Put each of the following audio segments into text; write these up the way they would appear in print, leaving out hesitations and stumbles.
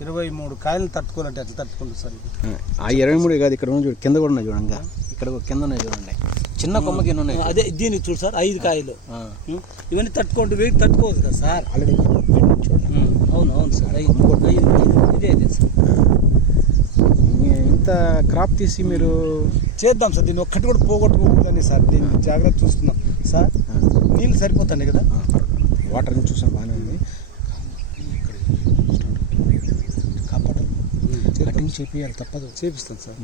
23 కాయలు తట్టుకోవాలంటే ఎట్లా తట్టుకుంటుంది సార్ ఇది? ఆ 23 కాదు, ఇక్కడ చూడండి, కింద కూడా ఉన్నాయి చూడండి, ఇక్కడ కింద ఉన్నాయి చూడండి, చిన్న కొమ్మకి ఎన్ని ఉన్నాయి. అదే దీనికి చూడు సార్, 5 కాయలు ఇవన్నీ తట్టుకుంటూ వెయిట్ తట్టుకోవచ్చు కదా సార్. ఆల్రెడీ చూడండి. అవును సార్, 5 ఇదే సార్. ఇంత క్రాప్ తీసి మీరు చేద్దాం సార్, దీన్ని ఒక్కటి కూడా పోగొట్టుకోకూడదని సార్ దీన్ని జాగ్రత్త చూస్తున్నాం సార్. నీళ్ళు సరిపోతాయి కదా, వాటర్ చూసాం బాగానే ఉంది. కటింగ్ చేపియాలి, తప్పదు, చేపిస్తాం సార్.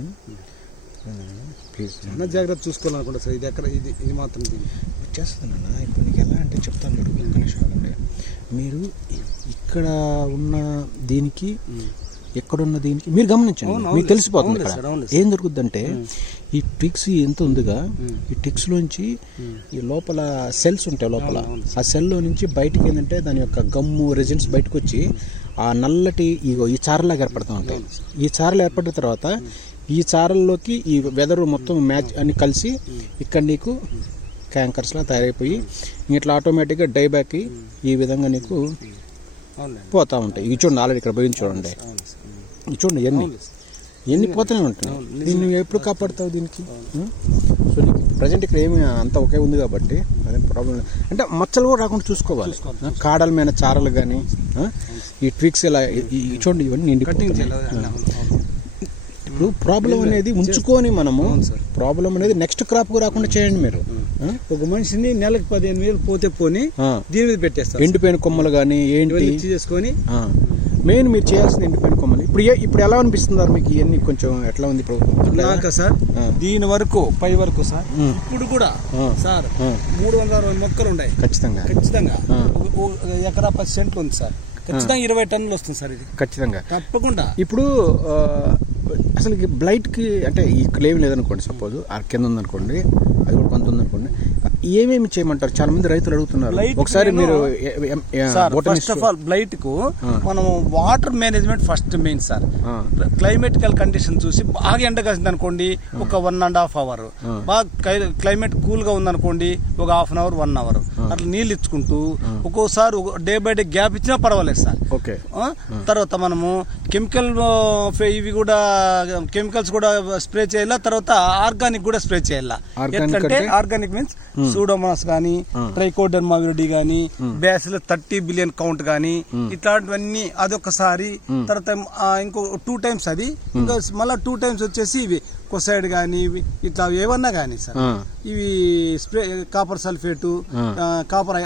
ప్లీజ్ చాలా జాగ్రత్త చూసుకోవాలనుకుంటా సార్. ఇది ఎక్కడ ఇది మాత్రం చేస్తుందన్నా. ఇప్పుడు నీకు ఎలా అంటే చెప్తాను చూడు, ఒక్క నిమిషం అంటే మీరు ఇక్కడ ఉన్న దీనికి ఎక్కడున్న దీనికి మీరు గమనించండి, మీకు తెలిసిపోతుంది ఏం జరుగుద్దంటే ఈ టిక్స్ ఎంత ఉందిగా, ఈ టిక్స్ లోంచి ఈ లోపల సెల్స్ ఉంటాయి, లోపల ఆ సెల్లో నుంచి బయటికి ఏంటంటే దాని యొక్క గమ్ము రెజిన్స్ బయటకు వచ్చి ఆ నల్లటి ఈ చారలాగా ఏర్పడుతూ ఉంటాయి. ఈ చారలు ఏర్పడిన తర్వాత ఈ చారల్లోకి ఈ వెదర్ మొత్తం మ్యాచ్ అని కలిసి ఇక్కడ నీకు క్యాంకర్స్లా తయారైపోయి ఇట్లా ఆటోమేటిక్గా డైబ్యాక్ ఈ విధంగా నీకు పోతూ ఉంటాయి. ఇవి చూడండి, ఆల్రెడీ ఇక్కడ పోయింది చూడండి, ఇవి చూడండి ఎన్ని పోతూనే ఉంటాయి. దీన్ని ఎప్పుడు కాపాడుతావు దీనికి? సో నీకు ప్రజెంట్ ఇక్కడ ఏమి అంతా ఒకే ఉంది కాబట్టి అదేం ప్రాబ్లం లేదు. అంటే మచ్చలు కూడా రాకుండా చూసుకోవాలి. కాడల మీద చారలు కానీ ఈ ట్విక్స్ ఇలా చూడండి, ఇవన్నీ నిండి. ఇప్పుడు ప్రాబ్లం అనేది ఉంచుకొని మనము ప్రాబ్లం అనేది నెక్స్ట్ క్రాప్ రాకుండా చేయండి. మీరు ఒక మనిషిని నెలకు 15,000 పోతే పోని దీని మీద పెట్టేస్తారు. ఎండిపోయిన కొమ్మలు కానీ ఏంటి చేసుకొని మెయిన్ మీరు చేయాల్సిన ఎండిపోయిన కొమ్మలు. ఇప్పుడు ఎలా అనిపిస్తుంది మీకు ఇవన్నీ కొంచెం ఎట్లా ఉంది ఇప్పుడు సార్? దీని వరకు పై వరకు సార్ ఇప్పుడు కూడా సార్ 360 మొక్కలు ఉన్నాయి. ఖచ్చితంగా ఎకరా 10 సెంట్లు ఉంది సార్. ఖచ్చితంగా 20 టన్నులు వస్తుంది సార్ ఇది ఖచ్చితంగా తప్పకుండా. ఇప్పుడు అసలు బ్లైట్కి అంటే ఇక్కడ ఏమి లేదనుకోండి, సపోజ్ ఆ కింద ఉందనుకోండి, అది కూడా కొంత ఉందనుకోండి, ఏమేమి చేయమంటారు? చాలా మంది రైతులు అడుగుతున్నారు. ఒకసారి మీరు ఫస్ట్ ఆఫ్ ఆల్ బ్లైట్ కు మనం water management first main sir. Climatical condition చూసి బాగా ఎండ కాసింది అనుకోండి, ఒక 1.5 అవర్, బాగా క్లైమేట్ కూల్ గా ఉందనుకోండి ఒక 1/2 అవర్ 1 అవర్ అట్లా నీళ్ళు ఇచ్చుకుంటూ ఒక్కోసారి డే బై డే గ్యాప్ ఇచ్చినా పర్వాలేదు సార్. ఓకే. తర్వాత మనము కెమికల్ ఇవి కూడా కెమికల్స్ కూడా స్ప్రే చేయాలా, తర్వాత ఆర్గానిక్ కూడా స్ప్రే చేయాలా. ఎట్లంటే ఆర్గానిక్ మీన్స్ సూడోమోనాస్ కానీ, ట్రైకోడర్మా విరిడి కానీ, బ్యాసిల్ 30 బిలియన్ కౌంట్ కానీ, ఇట్లాంటివన్నీ అదొకసారి. తర్వాత ఇంకో 2 టైమ్స్ అది, ఇంకా మళ్ళీ 2 టైమ్స్ వచ్చేసి ఇవి కొసైడ్ కానీ ఇట్లా ఏమన్నా కానీ సార్, ఇవి స్ప్రే కాపర్ సల్ఫేటు, కాపర్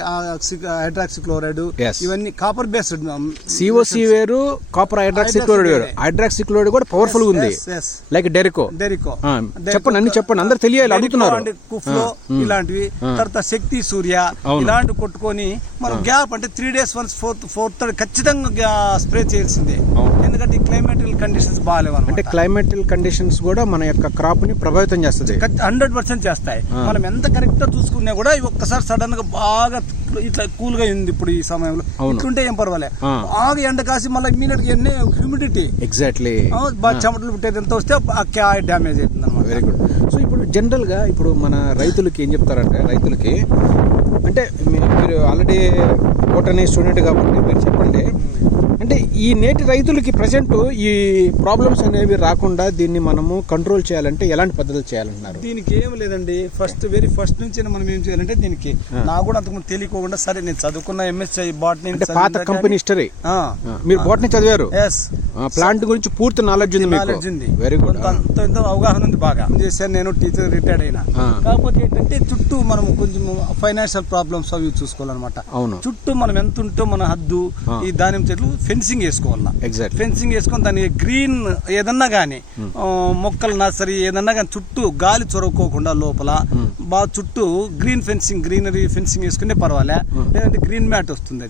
హైడ్రాక్సిక్లోరైడ్, ఇవన్నీ కాపర్ బేస్డ్. సిఓసి వేరు, కాపర్ హైడ్రాక్సిక్లోరైడ్ వేరు. హైడ్రాక్సిక్లోరైడ్ కూడా పవర్ఫుల్ ఉంది, లైక్ డెరికో. చెప్పండి, అన్ని చెప్పండి, అందరు తెలియాలి, అడుగుతున్నారు. కుఫ్లో ఇలాంటివి, తర్వాత శక్తి సూర్య ఇలాంటివి కొట్టుకొని మనం గ్యాప్ అంటే 3 days వన్స్ 4th ఖచ్చితంగా స్ప్రే చేయాల్సిందే. ఎందుకంటే క్లైమేటికల్ కండిషన్స్ బాగాలేవు. అంటే క్లైమేటికల్ కండిషన్స్ కూడా మన యొక్క క్రాప్ ని ప్రభావితం చేస్తుంది. 100% చేస్తాయి. మనం ఎంత కరెక్ట్ గా చూసుకున్నా కూడా ఒక్కసారి సడన్ గా బాగా ఇట్లా కూల్ గా ఉంది ఇప్పుడు ఈ సమయంలో, ఇట్లుంటే ఏం పర్వాలేదు. బాగా ఎండ కాసి మళ్ళీ ఇమీడియట్ గా హ్యూమిడిటీ ఎగ్జాక్ట్లీ బాగా చెమటలు పుట్టేది ఎంత వస్తే ఆ కాయ డ్యామేజ్ అవుతుంది అనమాట. Very good. సో ఇప్పుడు జనరల్ గా ఇప్పుడు మన రైతులకి ఏం చెప్తారంటే, రైతులకి అంటే మీరు ఆల్రెడీ బోటనీ స్టూడెంట్ కాబట్టి మీరు చెప్పండి, అంటే ఈ నేటి రైతులకి ప్రజెంట్ ఈ ప్రాబ్లమ్స్ అనేవి రాకుండా దీన్ని మనము కంట్రోల్ చేయాలంటే ఎలాంటి పద్ధతులు చేయాలంటున్నారు? దీనికి ఏం లేదండి, వెరీ ఫస్ట్ నుంచి మనం ఏం చేయాలంటే, దీనికి నాకు కూడా అంతకుముందు తెలియకోకుండా, సరే నేను చదువుకున్న ఎంఎస్ఐ బాటనీ, పాత కంపెనీ హిస్టరీ, మీరు బాటనీ చదివారు, ప్లాంట్ గురించి పూర్తి నాలెడ్జ్ ఉంది. Very good. అంత అవగాహన ఉంది, బాగా చేశాను. నేను టీచర్ రిటైర్డ్ అయినా. కాకపోతే ఏంటంటే చుట్టూ మనం కొంచెం ఫైనాన్షియల్ ప్రాబ్లమ్స్ అవి చూసుకోవాలన్నమాట. అవును. చుట్టూ మనం ఎంత ఉంటో మన హద్దు ఈ దానిమ్మ చెట్లు ఫెన్సింగ్ వేసుకోవాలా. ఫెన్సింగ్ వేసుకొని దానికి గ్రీన్ ఏదన్నా గానీ మొక్కలు నర్సరీ ఏదన్నా కానీ చుట్టూ గాలి చొరవకోకుండా లోపల బాగా చుట్టూ గ్రీనరీ ఫెన్సింగ్ వేసుకుంటే పర్వాలే. లేదంటే గ్రీన్ మ్యాట్ వస్తుంది,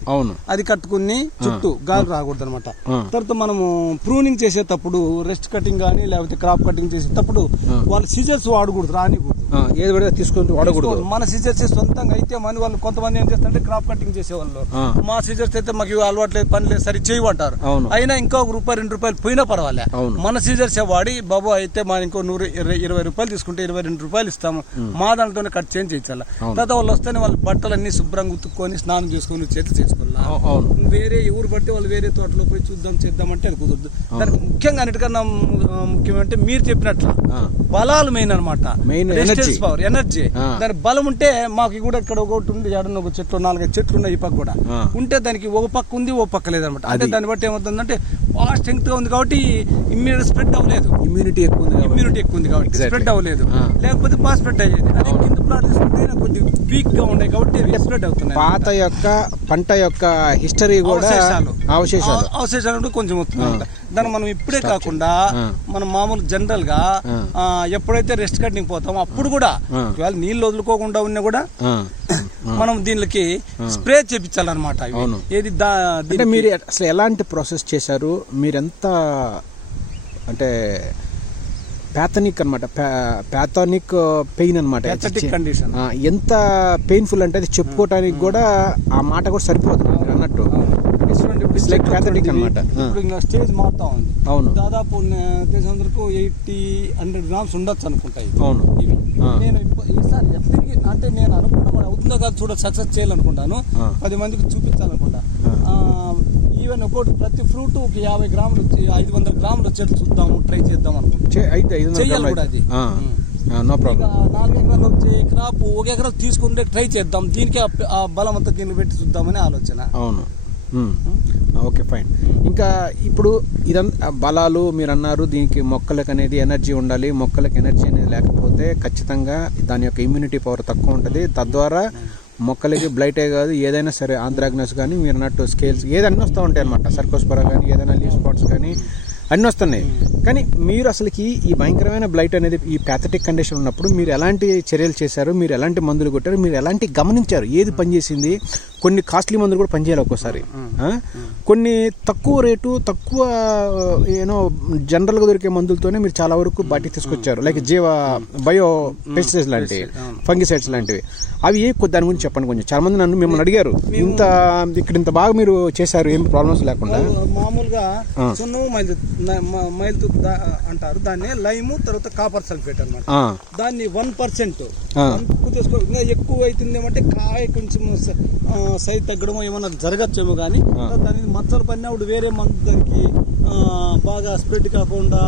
అది కట్టుకుని చుట్టూ గాలి రాకూడదు అనమాట. తర్వాత మనము ప్రూనింగ్ చేసేటప్పుడు రెస్ట్ కటింగ్ కానీ లేకపోతే క్రాప్ కటింగ్ చేసేటప్పుడు వాళ్ళు సీజర్స్ వాడకూడదు, రానికూడదు. ఏది పడితే తీసుకొని వాడకూడదు. మన సీజర్స్ సొంతంగా అయితే మన వాళ్ళు కొంతమంది ఏం చేస్తారంటే క్రాప్ కటింగ్ చేసేవాళ్ళు, మా సీజర్స్ అయితే మాకు అలవాటు లేదు, పని లేదు, సరి చేయమంటారు. అయినా ఇంకా ₹1 ₹2 పోయినా పర్వాలే, మన సీజర్స్ వాడి బాబు అయితే మా ఇంకో 120 రూపాయలు తీసుకుంటే ₹22 ఇస్తాము, మా దాంట్లోనే కట్ చేంజ్ చేయించాలి. తర్వాత వాళ్ళు వస్తేనే వాళ్ళ బట్టలన్నీ శుభ్రంగా ఉతుక్కొని స్నానం చేసుకొని చేతి చేసుకోవాలి. వేరే ఎవరు పడితే వాళ్ళు వేరే తోటలో పోయి చూద్దాం చేద్దామంటే అది కుదరదు. దానికి ముఖ్యంగా అన్నిటికన్నా ముఖ్యమంటే మీరు చెప్పినట్ల బలాలు మెయిన్ అనమాట, పవర్ ఎనర్జీ. దాని బలం ఉంటే మాకు కూడా ఇక్కడ ఒకటి ఉంది, ఏడన్న ఒక చెట్లు 4-5 చెట్లు ఉన్నాయి ఈ పక్క కూడా ఉంటే దానికి ఒక పక్క ఉంది ఒక పక్క లేదనమాట. అంటే దాన్ని బట్టి ఏమవుతుందంటే బాగా స్ట్రెంగ్త్ గా ఉంది కాబట్టి ఇమ్యూనిటీ స్ప్రెడ్ అవ్వలేదు, ఇమ్యూనిటీ ఎక్కువ ఉంది కాబట్టి స్ప్రెడ్ అవ్వలేదు, లేకపోతే బాగా స్ప్రెడ్ అయ్యేది. అదే కింద ప్లాట్ తీసుకుంటే కొద్దిగా వీక్ గా ఉన్నాయి కాబట్టి స్ప్రెడ్ అవుతున్నాయి. పాత యొక్క పంట యొక్క హిస్టరీ కూడా అవశేషాలు కొంచెం వస్తుంది. దాన్ని మనం ఇప్పుడే కాకుండా మనం మామూలు జనరల్ గా ఎప్పుడైతే రెస్ట్ కట్టింగ్ పోతామో అప్పుడు కూడా ఒకవేళ నీళ్ళు వదులుకోకుండా ఉన్నా కూడా మనం దీనికి స్ప్రే చేపించాలన్నమాట. ఏది మీరు అసలు ఎలాంటి ప్రాసెస్ చేశారు? మీరెంత అంటే ప్యాథనిక్ అనమాట, ప్యాథనిక్ పెయిన్ అనమాట, ఎంత పెయిన్ఫుల్ అంటే అది చెప్పుకోవటానికి కూడా ఆ మాట కూడా సరిపోతుంది మీరు అన్నట్టు. స్టేజ్ మారుతా ఉంది. అవును, దాదాపు దేశందరకు 80-100 గ్రామ్స్ ఉండొచ్చు అనుకుంటాయి. అవును, ఇవి నేను ఈసారి ఎప్పటికీ అంటే నేను అనుకున్నా అవుతుందో కాదు చూడ సక్సెస్ చేయాలనుకుంటాను, 10 మందికి చూపించాలనుకుంటా. ఈవెన్ ఒకటి ప్రతి ఫ్రూట్ ఒక 50 గ్రాములు 500 గ్రాములు వచ్చేట్టు చూద్దాము, ట్రై చేద్దాం అనుకుంటా. చెయ్యాలి కూడా అది. 4 ఎకరాలు వచ్చే క్రాప్ 1 ఎకరా తీసుకుంటే ట్రై చేద్దాం, దీనికి ఆ బలం అంతా దీన్ని పెట్టి చూద్దామని ఆలోచన. అవును, ఓకే ఫైన్. ఇంకా ఇప్పుడు ఇదంతా బలాలు మీరు అన్నారు, దీనికి మొక్కలకు అనేది ఎనర్జీ ఉండాలి. మొక్కలకు ఎనర్జీ అనేది లేకపోతే ఖచ్చితంగా దాని యొక్క ఇమ్యూనిటీ పవర్ తక్కువ ఉంటుంది. తద్వారా మొక్కలకి బ్లైటే కాదు ఏదైనా సరే, ఆంథ్రాక్నస్ కానీ మీరు అన్నట్టు స్కేల్స్ ఏదన్నీ వస్తూ ఉంటాయి అనమాట, సర్కోస్పరా కానీ ఏదైనా లీవ్ స్పాట్స్ కానీ అన్నీ వస్తున్నాయి. కానీ మీరు అసలుకి ఈ భయంకరమైన బ్లైట్ అనేది ఈ ప్యాథటిక్ కండిషన్ ఉన్నప్పుడు మీరు ఎలాంటి చర్యలు చేశారు? మీరు ఎలాంటి మందులు కొట్టారు? మీరు ఎలాంటి గమనించారు? ఏది పనిచేసింది? కొన్ని కాస్ట్లీ మందులు కూడా పనిచేయాలి ఒక్కోసారి, కొన్ని తక్కువ రేటు తక్కువ జనరల్గా దొరికే మందులతోనే మీరు చాలా వరకు బయటికి తీసుకొచ్చారు. లైక్ బయో పెస్టిసైడ్స్ లాంటివి, ఫంగిసైడ్స్ లాంటివి. అవి దాని గురించి చెప్పండి కొంచెం. చాలా మంది నన్ను మిమ్మల్ని అడిగారు, ఇంత బాగా మీరు చేశారు, ఏం ప్రాబ్లమ్స్ లేకుండా. మామూలుగా మైల్ అంటారు దాన్ని, లైమ్ తర్వాత కాపర్ సల్ఫేట్ అనమాట. దాన్ని 1% ఎక్కువ అవుతుంది ఏమంటే కాయ కొంచెం సైజ్ తగ్గడమో ఏమన్నా జరగచ్చేమో కానీ దాని మచ్చలు పడినప్పుడు వేరే మందు దానికి బాగా స్ప్రెడ్ కాకుండా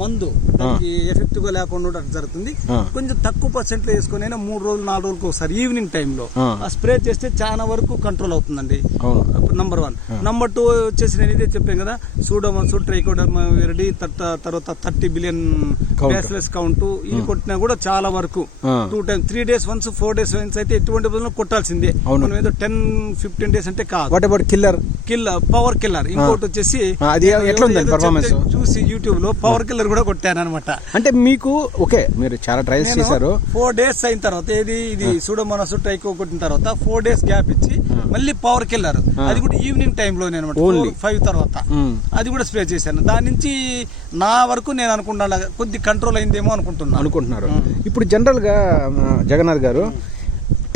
మందు దానికి ఎఫెక్టివ్ గా లేకుండా జరుగుతుంది. కొంచెం తక్కువ % వేసుకుని 3 రోజులు 4 రోజులకు ఒకసారి ఈవినింగ్ టైంలో ఆ స్ప్రే చేస్తే చాలా వరకు కంట్రోల్ అవుతుందండి. నంబర్ 1. నంబర్ 2 వచ్చేసి నేను ఇదే చెప్పాను కదా, సూడోమోనాస్, ట్రైకోడర్మా విరిడి, తర్వాత 30 బిలియన్ బ్యాసిలస్ కౌంట్ ఇవి కొట్టినా కూడా చాలా వరకు 2 times 3 days once 4 days once అయితే ఎటువంటి బదులు కొట్టాల్సిందే. మనం ఏదో 10-15 days అంటే కాదు. Power killer. ఇంకోటి వచ్చేసి చూసి యూట్యూబ్ లో పవర్ కిల్లర్ కూడా కొట్టాను అనమాట. అంటే మీకు ఓకే, మీరు చాలా ట్రైల్స్ చేశారు. 4 days అయిన తర్వాత ఇది సూడోమోనాస్ ట్రైకో కొట్టిన తర్వాత 4 days గ్యాప్ ఇచ్చి మళ్ళీ పవర్ కిల్లర్, అది కూడా ఈవినింగ్ టైమ్ లో నేను 5 తర్వాత అది కూడా స్ప్రే చేశాను. దాని నుంచి నా వరకు నేను అనుకుంటున్నా కొద్ది కంట్రోల్ అయిందేమో అనుకుంటున్నారు. ఇప్పుడు జనరల్ గా జగన్నాథ్ గారు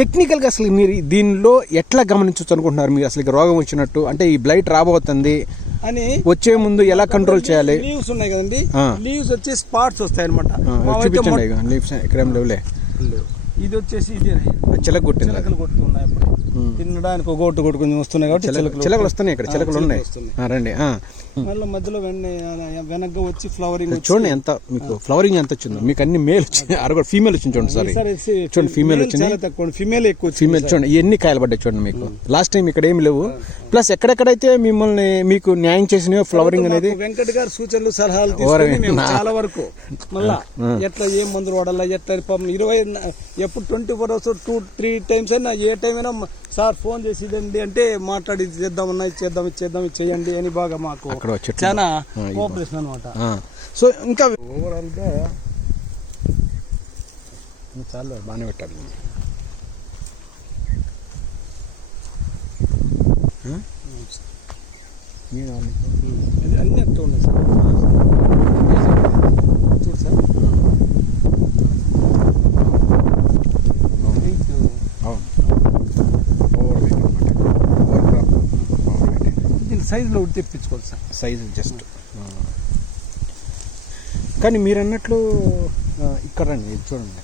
టెక్నికల్ గా అసలు మీరు దీనిలో ఎట్లా గమనించవచ్చు అనుకుంటున్నారు? మీరు అసలు రోగం వచ్చినట్టు అంటే ఈ బ్లైట్ రాబోతుంది అని వచ్చే ముందు ఎలా కంట్రోల్ చేయాలి? లీవ్స్ ఉన్నాయి కదండి, లీవ్స్ వచ్చి స్పాట్స్ వస్తాయి అనమాట. ఇది వచ్చేసి చిలక కొట్టుతున్నాయి అప్పుడు తినడానికి ఒకటి కొంచెం వస్తున్నాయి కాబట్టి చిలకలు వస్తున్నాయి. ఇక్కడ చిలకలు ఉన్నాయి, రండి. మళ్ళీ మధ్యలో వెనక్గా వచ్చి ఫ్లవరింగ్ చూడండి, ఎంత మీకు ఫ్లవరింగ్ ఎంత వచ్చిందో. మీకు అన్ని మేల్ వచ్చింది, ఫీమేల్ వచ్చింది చూడండి. సారీ చూడండి, ఫీమేల్ వచ్చింది, ఫీమేల్ ఎక్కువ. ఫీమేల్ చూడండి ఎన్ని కాయలు పడ్డాయి చూడండి మీకు. లాస్ట్ టైం ఇక్కడ ఏమి లేవు. ప్లస్ ఎక్కడెక్కడైతే మీకు న్యాయం చేసిన ఫ్లవరింగ్ అనేది వెంకట్ గారు సూచనలు సలహాలు తీసుకొని చాలా వరకు మళ్ళా ఎట్లా ఏం మందులు వాడాలా, ఎట్లా 20 ఎప్పుడు 24 hours 2-3 times అయినా ఏ టైం అయినా సార్ ఫోన్ చేసి ఇదండి అంటే మాట్లాడి చేద్దామన్నా చేద్దాం చేయండి అని బాగా మాకు చాలా కోఆపరేషన్ అనమాట. సో ఇంకా ఓవరాల్ గా చాలా బాగానే పెట్టాలి. అన్ని అంతా ఉన్నాయి సార్. చూడు సార్ సైజులో తెప్పించుకోవచ్చు సార్, సైజు జస్ట్. కానీ మీరు అన్నట్లు ఇక్కడ రండి, ఇది చూడండి